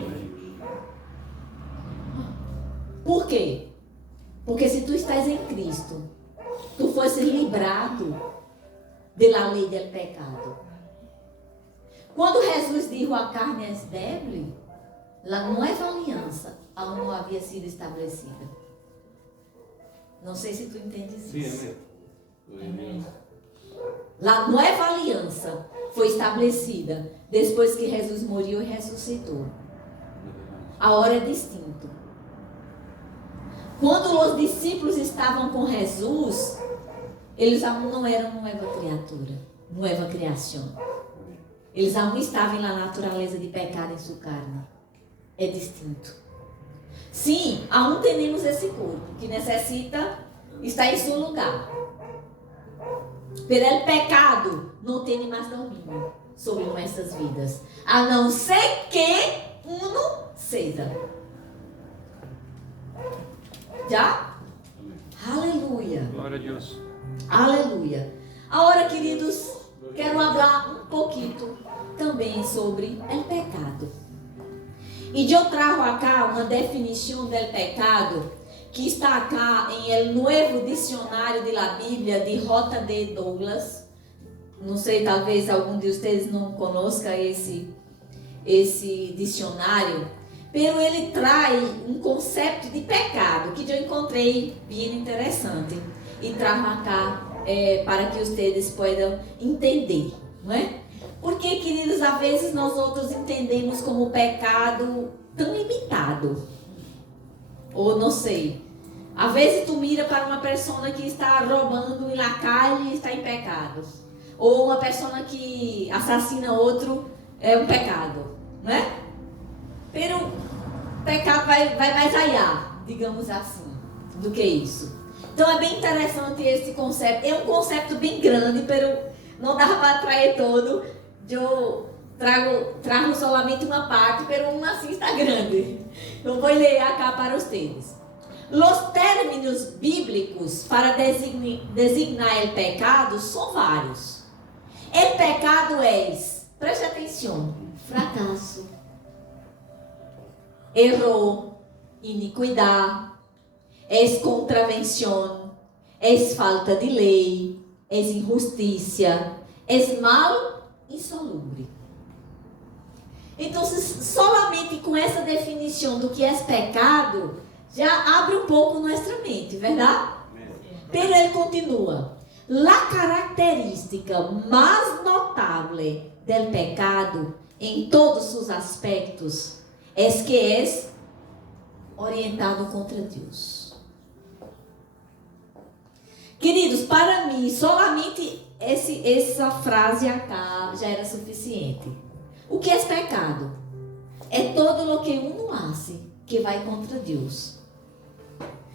Por quê? Porque se tu estás em Cristo, tu fosse librado da lei do pecado. Quando Jesus dijo a carne é débil, a nova aliança aún não havia sido estabelecida. Não sei se tu entendes Sí, isso. amén. A nova aliança foi estabelecida depois que Jesus morreu e ressuscitou. Agora é distinto. Quando os discípulos estavam com Jesus, eles ainda não eram nova criatura, nova criação. Eles ainda estavam na natureza de pecado em sua carne. É distinto. Sim, ainda temos esse corpo que necessita estar em seu lugar. Pero o pecado não tem mais domínio sobre nossas vidas, a não ser que uno seja. Já? Aleluia. Glória a Deus. Aleluia. Agora, queridos, quero falar um pouquinho também sobre o pecado. E eu trago acá uma definição do pecado que está acá em el Nuevo Dicionário de la Bíblia de J.D. Douglas. Não sei, talvez algum de vocês não conozca esse dicionário, pero ele traz um conceito de pecado que eu encontrei bem interessante e trago acá para que vocês possam entender, não é? Porque, queridos, às vezes nós outros entendemos como pecado tão limitado. Ou não sei. Às vezes tu mira para uma pessoa que está roubando na calle e está em pecado. Ou uma pessoa que assassina outro é um pecado, não é? Pero o pecado vai mais allá, digamos assim, do que isso. Então é bem interessante esse conceito. É um conceito bem grande, pero não dá para trazer todo. Eu trago solamente uma parte, pero uma assim está grande. Eu vou ler acá para vocês. Os términos bíblicos para designar o pecado são vários. O pecado é, preste atenção, fracasso, erro, iniquidade, contravenção, falta de lei, injustiça, mal insolubre. Então, solamente com essa definição do que é pecado, já abre um pouco nossa mente, verdade? Pero ele continua. La característica mais notável del pecado em todos os aspectos é que é orientado contra Deus. Queridos, para mim, solamente essa frase acá já era suficiente. O que é pecado? É todo o que uno hace que vai contra Deus.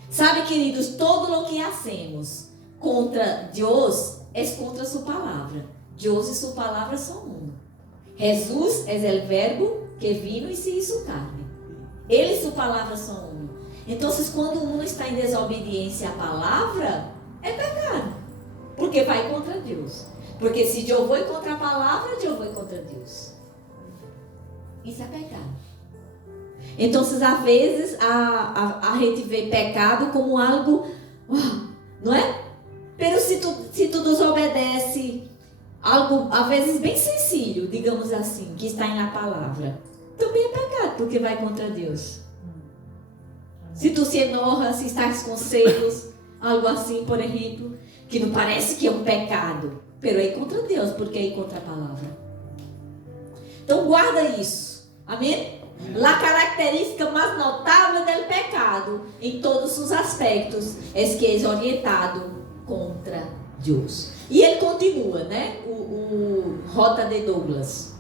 Sabe, queridos, todo o que hacemos contra Deus é contra sua palavra. Deus e sua palavra são um. Jesus é o verbo que vino e se hizo carne. Ele e sua palavra são um. Então, quando um está em desobediência à palavra, é pecado. Porque vai contra Deus. Porque se eu vou contra a palavra, eu vou contra Deus. Isso é pecado. Então, às vezes, a gente vê pecado como algo, não é? Pero se tu desobedece algo, às vezes, bem sencillo, digamos assim, que está na palavra, também é pecado, porque vai contra Deus. Se tu se enoja, se estás com celos, algo assim, por exemplo, que não parece que é um pecado, pero é contra Deus, porque é contra a palavra. Então, guarda isso. Amém? A característica mais notável do pecado, em todos os aspectos, é que é orientado contra Deus. E ele continua, né? O J.D. Douglas.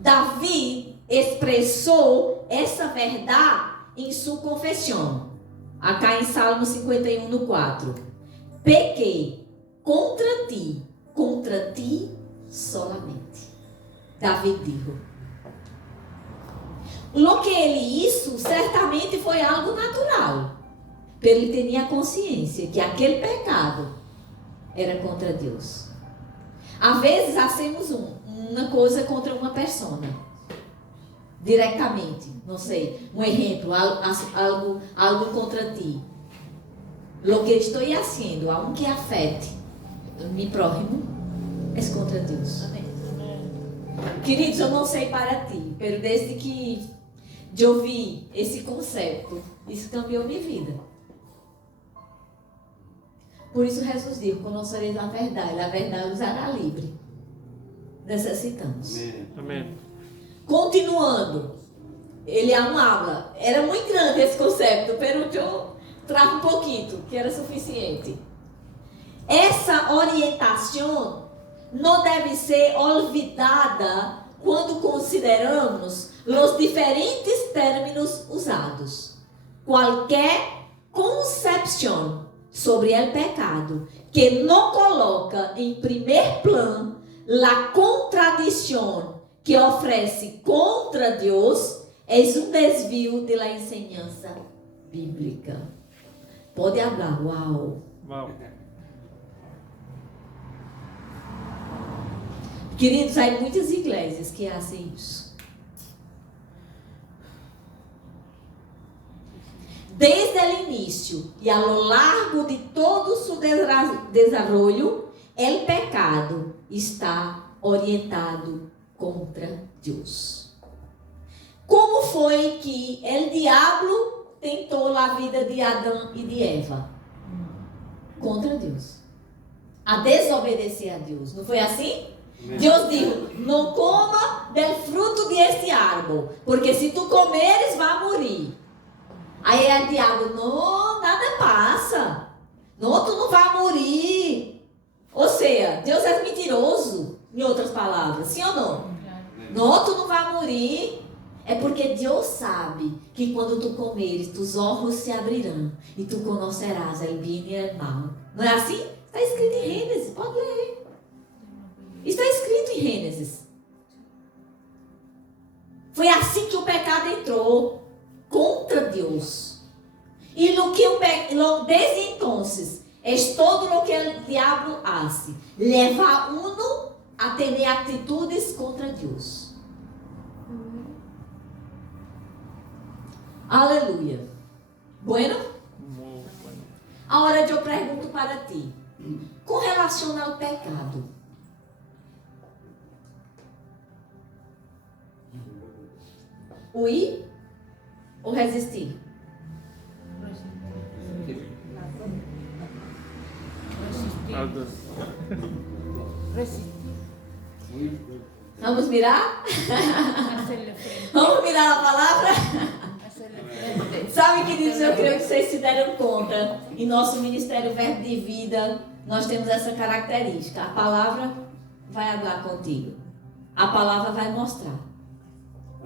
Davi expressou essa verdade em sua confissão. Acá em Salmo 51, no 4. Pequei contra ti solamente. Davi disse. Lo que ele isso certamente foi algo natural. Ele tinha consciência que aquele pecado era contra Deus. Às vezes hacemos uma coisa contra uma pessoa. Diretamente, não sei, um exemplo, algo contra ti. Lo que estou fazendo, aunque afete mi prójimo, é contra Deus. Amém. Queridos, eu não sei para ti, mas desde que eu ouvi esse conceito, isso cambiou minha vida. Por isso Jesus disse, conhecereis a verdade os hará livre. Necessitamos. Amém. Continuando, ele habla, era muito grande esse conceito, pero eu trago um pouquinho, que era suficiente. Essa orientação não deve ser olvidada quando consideramos os diferentes términos usados. Qualquer concepção sobre o pecado que não coloca em primeiro plano a contradição que oferece contra Deus é um desvio da enseñança bíblica. Pode falar, uau. Queridos, há muitas igrejas que fazem isso. Desde o início e a lo largo de todo o seu desenvolvimento, o pecado está orientado contra Deus. Como foi que o diabo tentou a vida de Adão e de Eva? Contra Deus. A desobedecer a Deus. Não foi assim? Deus disse, não coma del fruto de este árbol, porque se tu comeres, vai morrer. Aí o diabo, não, nada passa. Não, tu não vai morrer. Ou seja, Deus é mentiroso, em outras palavras, sim ou não? Não, tu não vai morrer. É porque Deus sabe que quando tu comeres, tus olhos se abrirão e tu conhecerás o bem e o mal. Não é assim? Está escrito em Gênesis, pode ler. Está escrito em Gênesis. Foi assim que o pecado entrou contra Deus. E desde então, é todo o que o diabo hace. Leva uno a ter atitudes contra Deus. Aleluia. Bueno? Agora eu pergunto para ti. Com relação ao pecado. Huir ou resistir? Vamos mirar? Vamos mirar a palavra? Sabe, queridos, eu creio que vocês se deram conta. Em nosso Ministério Verbo de Vida, nós temos essa característica. A palavra vai falar contigo. A palavra vai mostrar.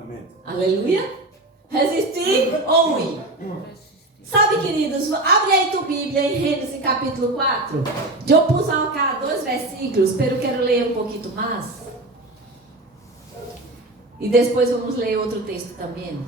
Amém. Aleluia. Resistir ou ir? Sabe, queridos, abre aí tua Bíblia em Gênesis capítulo 4. Eu pus cá 2 versículos, pero eu quero ler um pouquinho mais. E depois vamos ler outro texto também.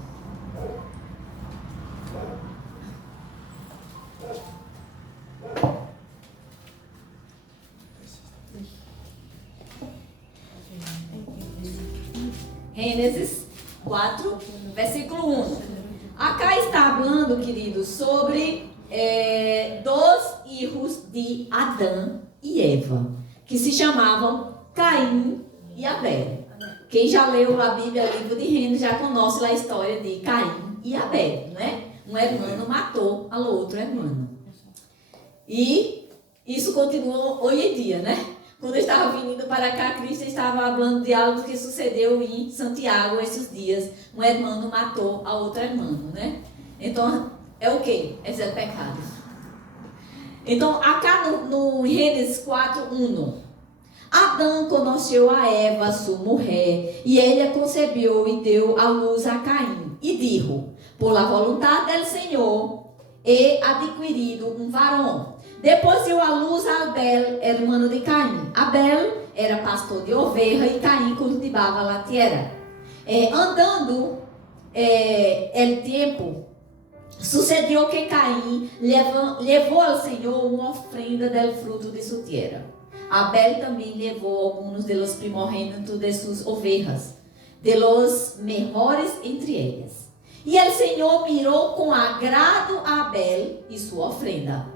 Gênesis 4, versículo 1. Acá está falando, queridos, sobre dos filhos de Adão e Eva, que se chamavam Caim e Abel. Quem já leu a Bíblia, o livro de Gênesis, já conhece a história de Caim e Abel, né? Um irmão matou ao outro irmão. E isso continua hoje em dia, né? Quando eu estava vindo para cá, Cristo estava falando de algo que sucedeu em Santiago esses dias. Um irmão matou a outro irmão, né? Então, é o quê? Esse é o pecado. Então, acá no Gênesis 4:1, Adão conheceu a Eva, sua mulher, e ela concebeu e deu à luz a Caim. E disse: por la vontade do Senhor, he adquirido um varão. Depois deu à luz a Abel, irmão de Caim. Abel era pastor de ovelha e Caim cultivava a terra. Andando o tempo, sucedeu que Caim levou ao Senhor uma ofrenda do fruto de sua terra. Abel também levou alguns dos primogênitos de suas ovelhas, de los melhores entre elas. E o Senhor mirou com agrado a Abel e sua ofrenda,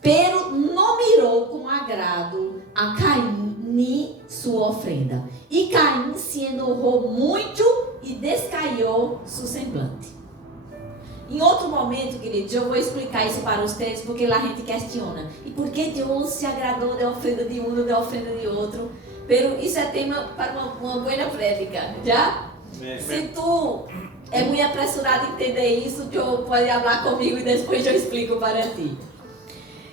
pero não mirou com agrado a Caim nem sua ofrenda. E Caim se enojou muito e descaiu seu semblante. Em outro momento, queridos, eu vou explicar isso para vocês, porque lá a gente questiona. E por que Deus se agradou da ofrenda de um e da ofrenda de outro? Pero isso é tema para uma boa prédica, já? Se tu é muito apressurado em entender isso, tu pode falar comigo e depois eu explico para ti.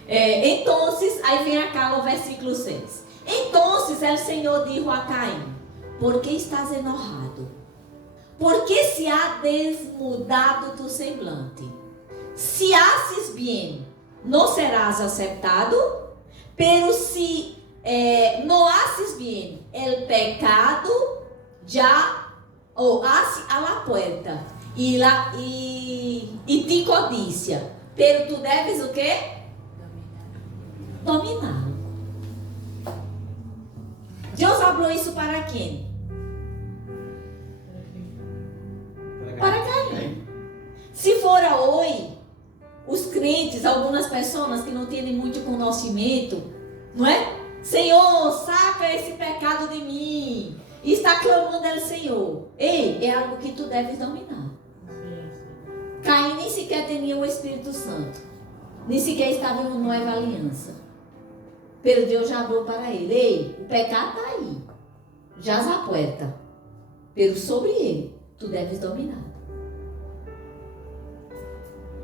Então, aí vem cá o versículo 6. Então, o Senhor disse a Caim: por que estás enojado? Por que se ha desmudado tu semblante? Se haces bem, não serás aceptado, pero se não haces bem, el pecado já hace a la puerta e te codicia, pero tu deves o quê? Dominá-lo. Deus falou isso para quem? Para Caim. Se for hoje, os crentes, algumas pessoas que não têm muito conhecimento, não é? Senhor, saca esse pecado de mim. E está clamando ao Senhor. Ei, é algo que tu deves dominar. Caim nem sequer tinha o Espírito Santo. Nem sequer estava em uma nova aliança. Pero Deus já falou para ele: ei, o pecado está aí. Já a porta. Pero sobre ele, tu deves dominar.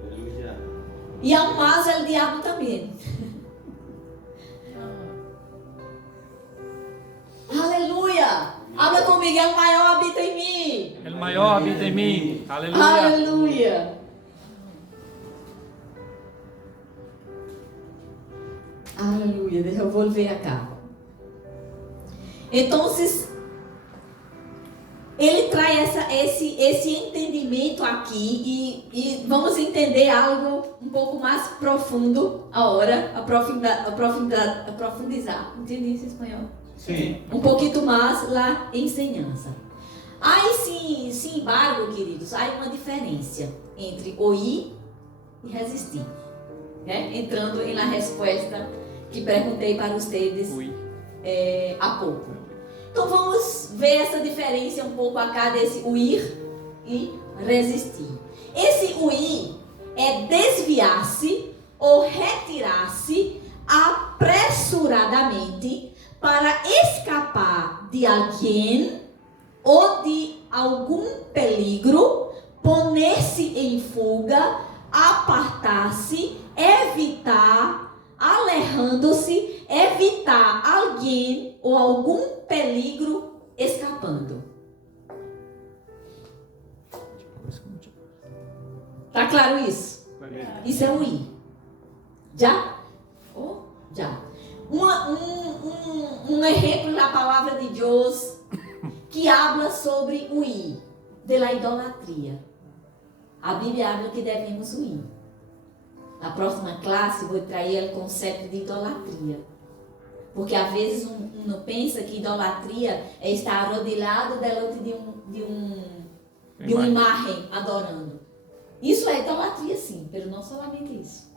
Aleluia. E ao mais o diabo também. Aleluia! Habla comigo, o maior habita em mim. El maior habita em mim. Aleluia. Aleluia! Aleluia, deixa eu volver cá. Então, ele traz esse entendimento aqui e vamos entender algo um pouco mais profundo agora, aprofundizar. Entendi isso em espanhol? Sim. Um pouquinho mais lá em ensinança. Aí sim, sem embargo, queridos, há uma diferença entre ouvir e resistir. Né? Entrando na resposta que perguntei para vocês há pouco. Então vamos ver essa diferença um pouco acá desse huir e resistir. Esse huir é desviar-se ou retirar-se apressuradamente para escapar de alguém ou de algum perigo, poner-se em fuga, apartar-se, evitar, alejando-se, evitar alguém ou algum perigo escapando. Tá claro isso? Isso é huir. Já? Já. Um exemplo da palavra de Deus que habla sobre huir da idolatria. A Bíblia habla que devemos huir. Na próxima classe vou trazer o conceito de idolatria. Porque às vezes não pensa que idolatria é estar arrodilhado diante de uma imagem adorando. Isso é idolatria sim, mas não somente isso.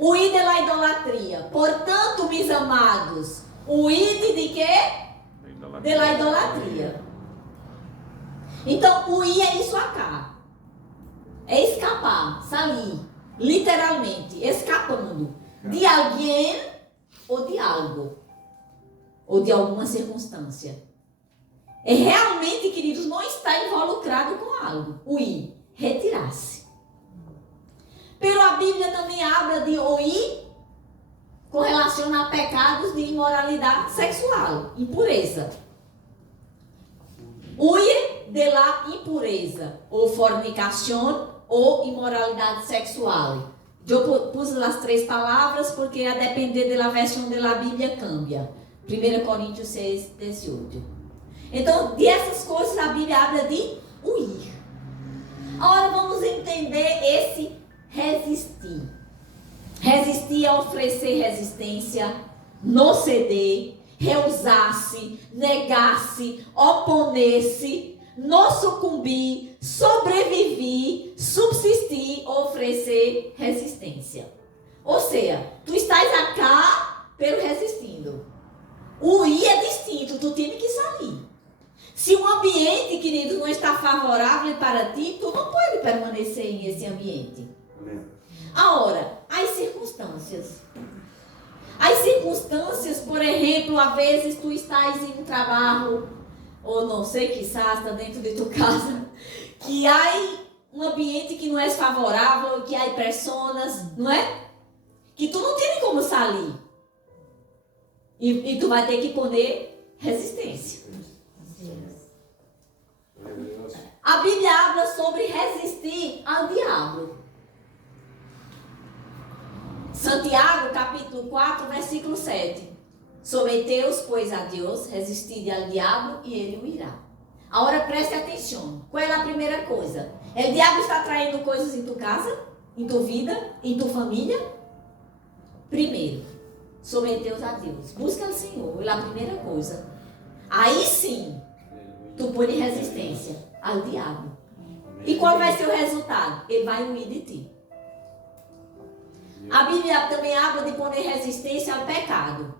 Huir da idolatria. Portanto, meus amados, huir de quê? Da idolatria. Então, huir é isso acá. É escapar, sair, literalmente, escapando de alguém ou de algo, ou de alguma circunstância. É realmente, queridos, não estar involucrado com algo. Huir, retirar-se. Pero a Bíblia também habla de huir com relação a pecados de imoralidade sexual, impureza. Huye de la impureza, ou fornicación, ou imoralidade sexual. Eu pus as 3 palavras porque a depender da versão da Bíblia cambia. 1 Coríntios 6, 18. Então, dessas coisas a Bíblia habla de huir. Agora vamos entender esse resistir. Resistir é oferecer resistência, não ceder, rehusar-se, negar-se, oponer-se, não sucumbir, sobreviver, subsistir, oferecer resistência. Ou seja, tu estás acá, pero resistindo. O ir é distinto, tu tens que sair. Se o ambiente, querido, não está favorável para ti, tu não pode permanecer nesse ambiente. Agora, as circunstâncias. As circunstâncias, por exemplo, às vezes tu estás em um trabalho, ou não sei, quizás está dentro de tua casa, que há um ambiente que não é favorável, que há pessoas, não é? Que tu não tem como sair. E tu vai ter que poner resistência. A Bíblia habla sobre resistir ao diabo. Santiago, capítulo 4, versículo 7. Someteos, pois, a Deus, resistide ao diabo e ele o irá. Agora preste atenção. Qual é a primeira coisa? O diabo está traindo coisas em tua casa, em tua vida, em tua família? Primeiro, someteos a Deus. Busca o Senhor, é a primeira coisa. Aí sim, tu põe resistência ao diabo. E qual vai ser o resultado? Ele vai huir de ti. A Bíblia também habla de poner resistência ao pecado.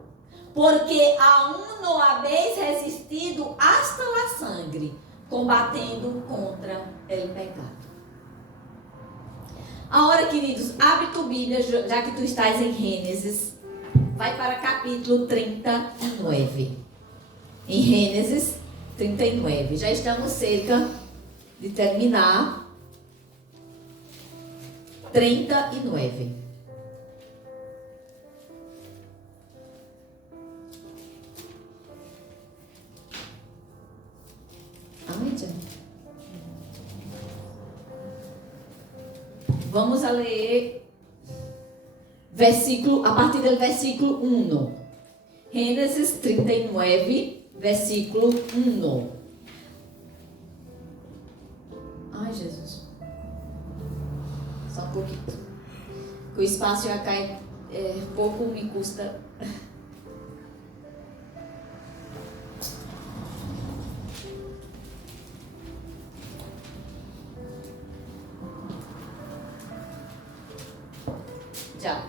Porque aún não habéis resistido hasta la sangre, combatendo contra o pecado. Agora, queridos, abre tua Bíblia, já que tu estás em Gênesis. Vai para capítulo 39. Em Gênesis 39. Já estamos cerca de terminar. 39. Vamos a ler a partir do versículo 1. Gênesis 39, versículo 1. Ai, Jesus. Só um pouquinho. O espaço acá pouco me custa. Já.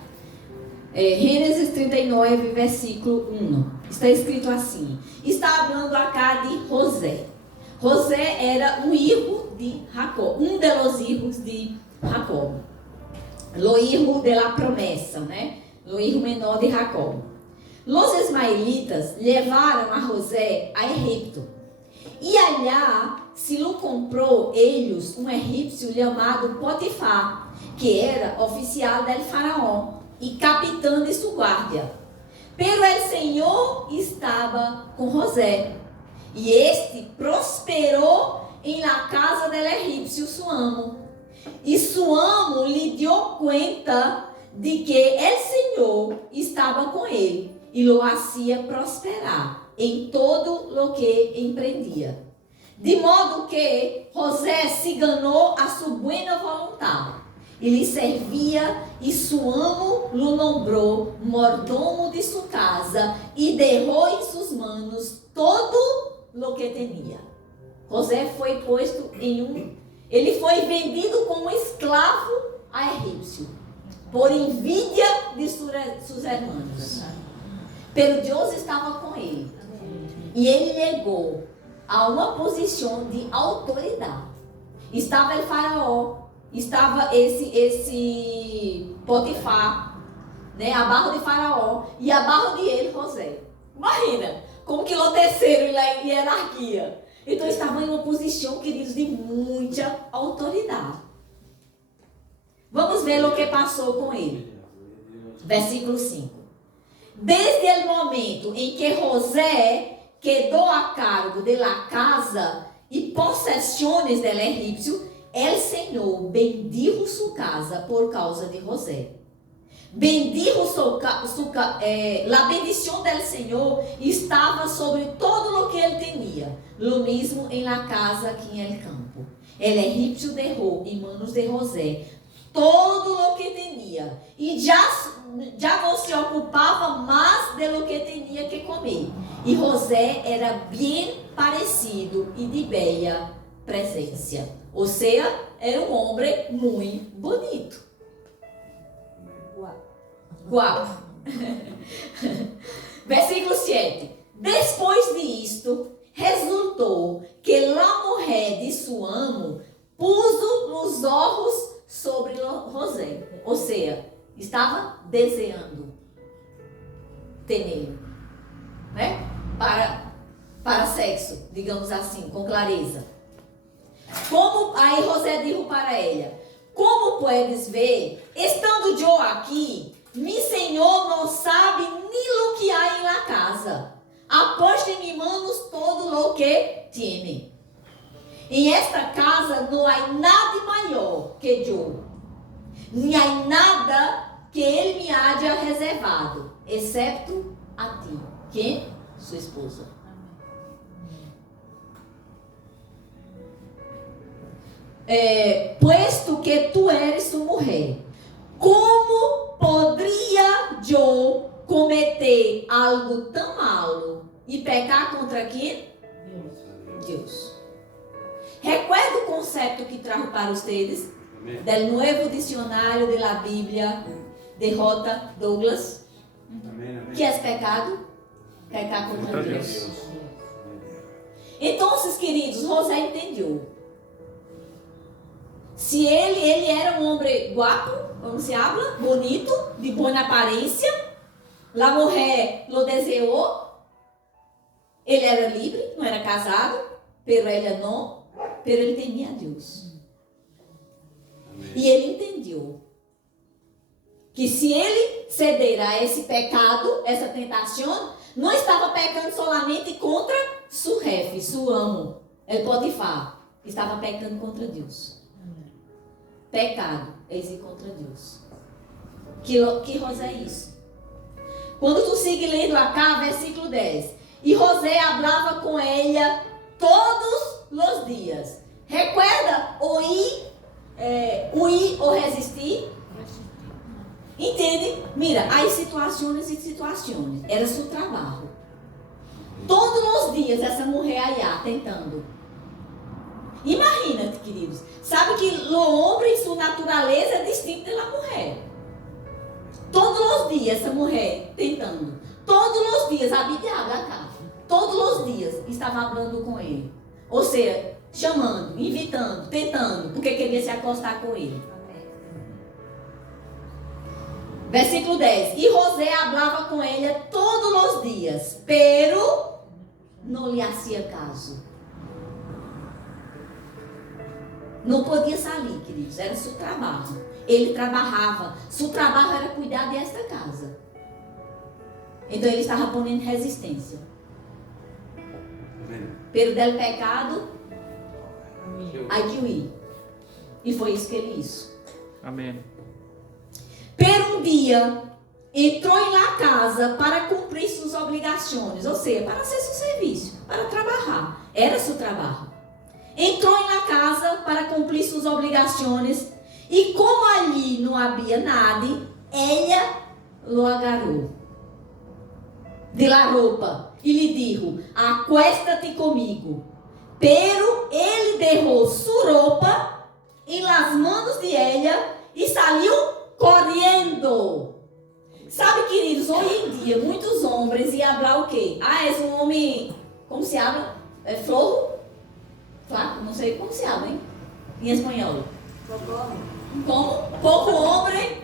Gênesis 39, versículo 1. Está escrito assim. Está falando acá de José. José era um filho de Jacó. Um dos filhos de Jacó. O filho da promessa, né? O filho menor de Jacó. Os ismaelitas levaram a José a Egipto. E allá se lo comprou eles um egípcio chamado Potifar, que era oficial del faraó e capitão de sua guarda. Pero el Senhor estava com José, e este prosperou em la casa del egípcio su amo. E su amo lhe deu conta de que el Senhor estava com ele, e lo hacía prosperar em todo lo que empreendia. De modo que José se ganhou a sua buena vontade. E lhe servia, e su amo lo nombrou mordomo de sua casa, e derrou em suas manos todo lo que tinha. José foi posto ele foi vendido como escravo a egípcio, por envidia de suas irmãs. Pero Deus estava com ele, e ele chegou a uma posição de autoridade. Estava o faraó, estava esse Potifar, né, abaixo de faraó, e abaixo de ele José. Imagina, como que o terceiro em hierarquia. Então estava em uma posição, queridos, de muita autoridade. Vamos ver o que passou com ele. Versículo 5. desde o momento em que José quedou a cargo de la casa e possessiones del egípcio, el Senhor bendijo su casa por causa de José. Bendijo la bendición del Señor estava sobre todo lo que ele tinha, lo mismo en la casa que en el campo. El egipcio dejó en manos de José todo lo que tinha e já não se ocupava mais de lo que tinha que comer. E José era bem parecido e de bela presença. Ou seja, era um homem muito bonito. Guapo. Versículo 7. Depois disto, resultou que la mulher de seu amo puso os olhos sobre José. Ou seja, estava desejando tê-lo, né? Para sexo, digamos assim, com clareza. Aí José disse para ela: como puedes ver, estando eu aqui, mi Senhor não sabe nem lo que há em la casa. Aposta em manos todo lo que tiene. Em esta casa não há nada maior que eu, nem há nada que ele me haja reservado, excepto a ti, que sua esposa. Puesto que tu eres sua mulher, como poderia eu cometer algo tão malo e pecar contra quem? Deus. Recuerda o conceito que trago para vocês do novo dicionário de la Bíblia de J. Douglas? Que é pecado? Pecar contra Deus. Então, queridos, José entendeu. Se ele era um homem guapo, como se habla, bonito, de boa aparência, a mulher lo desejou, ele era livre, não era casado, pero ela não, pero ele temia a Deus. Amém. E ele entendeu que se ele ceder a esse pecado, essa tentação, não estava pecando somente contra seu jefe, seu amo, el Potifar, estava pecando contra Deus. Pecado é ir contra Deus. Que José é isso? Quando tu sigue lendo acá, versículo 10. E José hablava com ela todos os dias. Recuerda ouvir ou resistir? Entende? Mira, há situações e situações. Era seu trabalho. Todos os dias essa mulher aí tentando. Imagina, queridos. Sabe que o homem, sua natureza é distinta da mulher. Todos os dias essa mulher tentando. Todos os dias, a Bíblia habla acá. Todos os dias estava falando com ele. Ou seja, chamando, invitando, tentando, porque queria se acostar com ele. Versículo 10. E José hablava com ela todos os dias, pero não lhe hacía caso. Não podia sair, queridos, era seu trabalho. Ele trabalhava, seu trabalho era cuidar desta casa. Então ele estava pondo resistência. Pero del pecado, há que ir. E foi isso que ele fez. Amém. Pero um dia, entrou em la casa para cumprir suas obrigações. Ou seja, para fazer seu serviço, para trabalhar. Era seu trabalho. Entrou em la casa para cumprir suas obrigações. E como ali não havia nada, ela lo agarrou de la roupa e lhe dijo: acuéstate comigo. Pero ele derrou sua roupa em las manos de ela e saiu correndo. Sabe, queridos, hoje em dia muitos homens iam falar o quê? És um homem, como se habla? É flojo? Claro, não sei como se habla, hein? Em espanhol. Como? Pouco homem,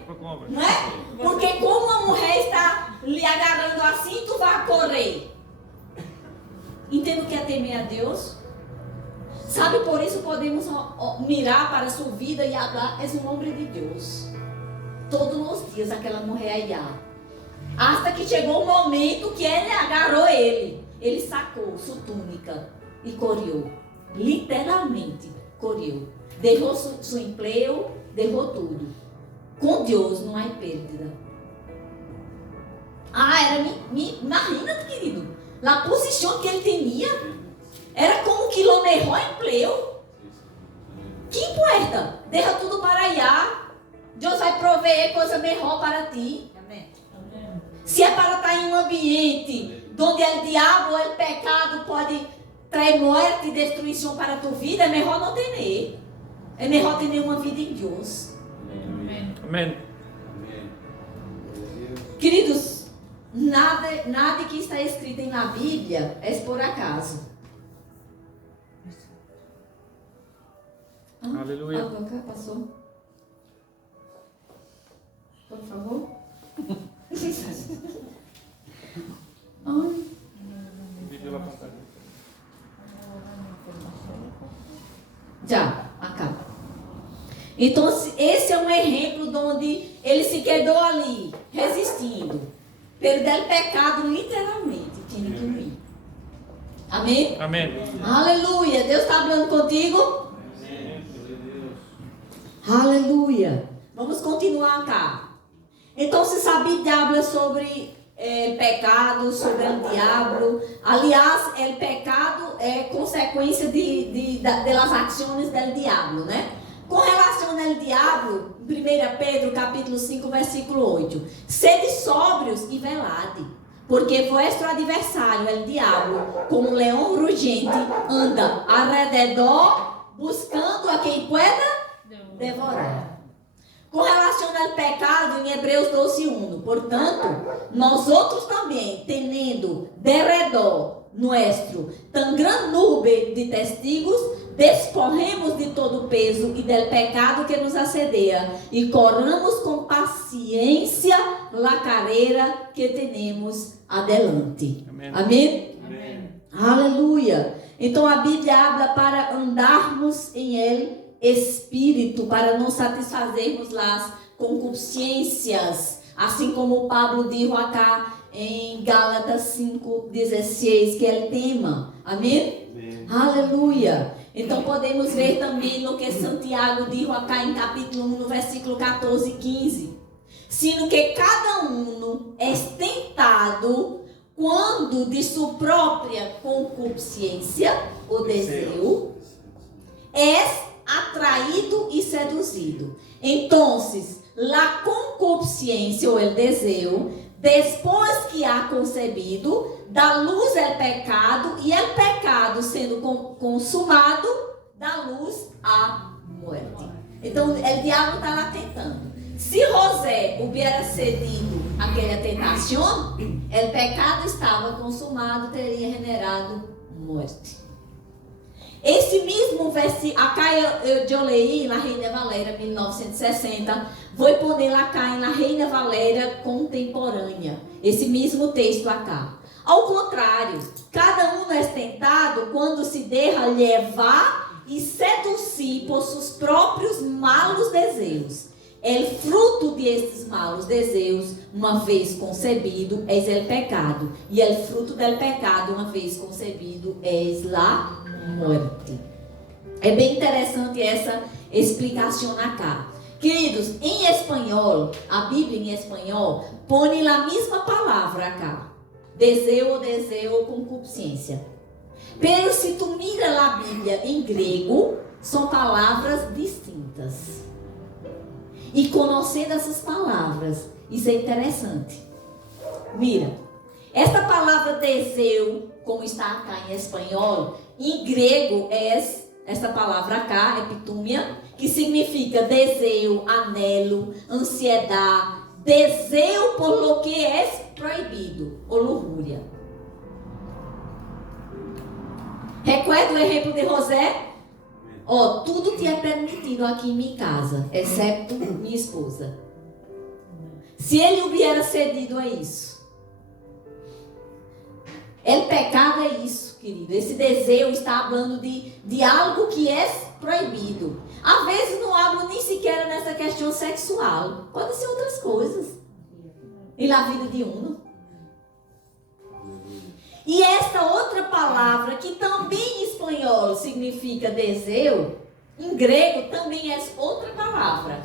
não é? Porque como uma mulher está lhe agarrando assim, tu vai correr. Entende o que é temer a Deus? Sabe, por isso podemos mirar para a sua vida e falar: és um homem de Deus. Todos os dias aquela mulher ia. Hasta que chegou o momento que ele agarrou ele. Ele sacou sua túnica e correu. Literalmente, correu. Deixou seu emprego, deixou tudo. Com Deus não há perda. Imagina, querido, a posição que ele tinha era como que lo mejor emprego. Que importa? Deixa tudo para allá. Deus vai prover coisa melhor para ti. Amém. Se é para estar em um ambiente onde o diabo, o pecado pode trazer morte e destruição para a tua vida, é melhor não ter. É melhor ter uma vida em Deus. Amém. Queridos, nada que está escrito na Bíblia é por acaso. Aleluia. Água cá, passou? Por favor. Ai. Já, acaba. Então, esse é um exemplo de onde ele se quedou ali, resistindo. Perdeu o pecado, literalmente, tinha que ir. Amém? Amém. Aleluia. Deus está falando contigo? Aleluia. Vamos continuar cá. Então, se sabe, habla sobre pecado, sobre o diabo. Aliás, o pecado é consequência das ações do diabo, né? Com relação ao diabo, 1 Pedro capítulo 5, versículo 8. Sede sóbrios e velade, porque vosso adversário, o diabo, como um leão rugente, anda ao redor, buscando a quem pueda devorar. Com relação ao pecado, em Hebreus 12:1, portanto, nós outros também, tendo de redor nuestro tão grande nube de testigos, despojemos de todo o peso e do pecado que nos assedia e corramos com paciência a carreira que temos adelante. Amém. Amém? Amém. Aleluia. Então a Bíblia habla para andarmos em ele espírito, para não satisfazermos as concupiscências, assim como Pablo disse acá em Gálatas 5:16, que é o tema. Amém? Amém. Aleluia. Então podemos ver também o que Santiago disse acá em capítulo 1, no versículo 14 e 15. Sino que cada um é tentado quando de sua própria concupiscência, o desejo, é atraído e seduzido. Então, a concupiscência ou o desejo, depois que há concebido, dá luz ao pecado, e o pecado sendo consumado, dá luz à morte. Então, o diabo está lá tentando. Se José hubiera cedido àquela tentação, o pecado estava consumado, teria generado morte. Esse mesmo versículo, acá eu leí na Reina Valéria 1960, vou pôr lá cá na Reina Valéria contemporânea, esse mesmo texto acá. Ao contrário, cada um é tentado quando se deixa levar e seduzir por seus próprios malos desejos. O fruto destes malos desejos, uma vez concebido, é o pecado. E o fruto do pecado, uma vez concebido, é a morte. É bem interessante essa explicação acá. Queridos, em espanhol, a Bíblia em espanhol põe a mesma palavra acá. Desejo ou concupiscência. Pero se tu mira a Bíblia em grego, são palavras distintas. E conhecendo essas palavras, isso é interessante. Mira, esta palavra desejo, como está acá em espanhol, em grego é esta palavra acá, epitúmia, que significa desejo, anelo, ansiedade, desejo por lo que é proibido, ou luxúria. Recuerda o exemplo de José? Tudo te é permitido aqui em minha casa, exceto minha esposa. Se ele hubiera cedido a isso. O pecado é isso, querido. Esse desejo está falando de algo que é proibido. Às vezes não hablo nem sequer nessa questão sexual. Pode ser outras coisas. e na vida de uno. E esta outra palavra, que também em espanhol significa deseu, em grego também é outra palavra,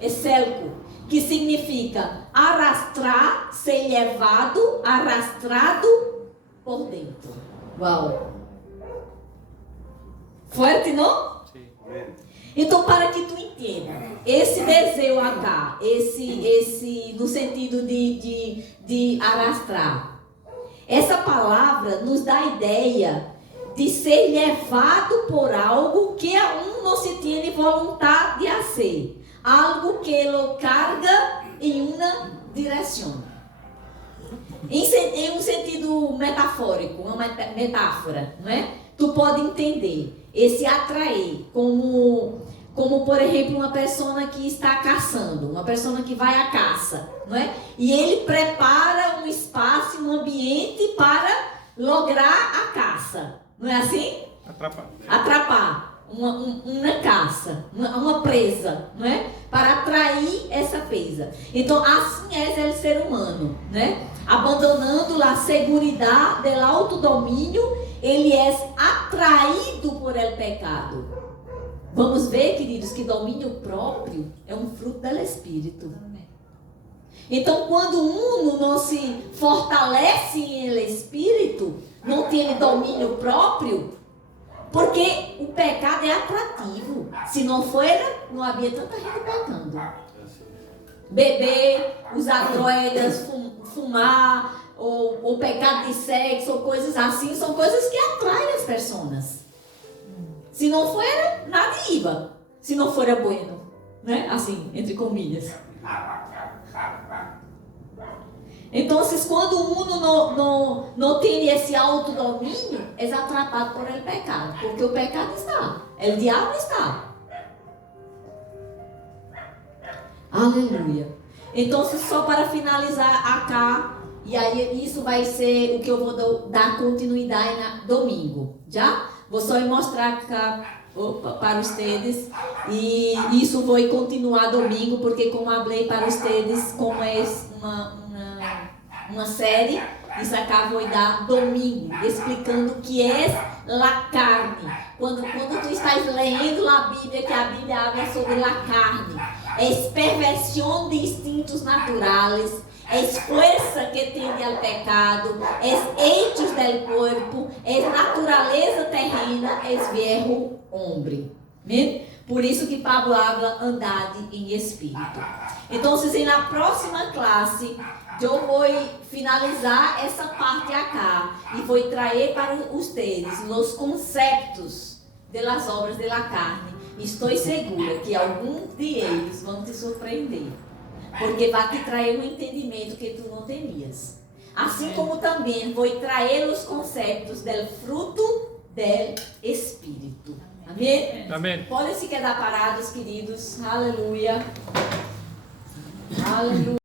eselco, que significa arrastrar, ser levado, arrastado por dentro. Uau! Forte, não? Sim. Então, para que tu entenda, esse deseu acá, esse no sentido de arrastrar, essa palavra nos dá a ideia de ser levado por algo que aún não se tem vontade de fazer, algo que lo carga em uma direção. Em um sentido metafórico, uma metáfora, não é? Tu pode entender esse atrair como por exemplo, uma pessoa que está caçando, uma pessoa que vai à caça, não é? E ele prepara um espaço, um ambiente para lograr a caça, não é assim? Atrapar uma caça, uma presa, não é? Para atrair essa presa. Então, assim é o ser humano, né? Abandonando a seguridade do autodomínio, ele é atraído por el pecado. Vamos ver, queridos, que domínio próprio é um fruto do Espírito. Então, quando um não se fortalece em Espírito, não tem domínio próprio, porque o pecado é atrativo. Se não for, não havia tanta gente pecando. Beber, usar drogas, fumar, ou pecado de sexo, ou coisas assim, são coisas que atraem as pessoas. Se não for, nada iba. Se não for bueno, né? Assim, entre comilhas. Então, quando o mundo não tem esse autodomínio, é atrapado por ele pecado. Porque o pecado está. O diabo está. Aleluia. Então, só para finalizar acá, e aí isso vai ser o que eu vou dar continuidade no domingo. Já? Vou só mostrar cá para vocês. E isso vai continuar domingo, porque como falei para vocês, como é uma série, isso acá vou dar domingo, explicando o que é a carne. Quando tu estás lendo a Bíblia, que a Bíblia habla sobre a carne, é perversão de instintos naturais, é força que tende ao pecado, é hechos del corpo, é natureza terrena, é viejo homem. Por isso que Pablo habla andade em espírito. Então, na próxima classe, eu vou finalizar essa parte acá e vou trazer para vocês os conceitos das obras da carne. Estou segura que alguns deles vão te surpreender, porque vai te trazer um entendimento que tu não temias. Assim como também vou trazer os conceitos do fruto do Espírito. Amém? Amém. Podem se quedar parados, queridos. Aleluia. Aleluia.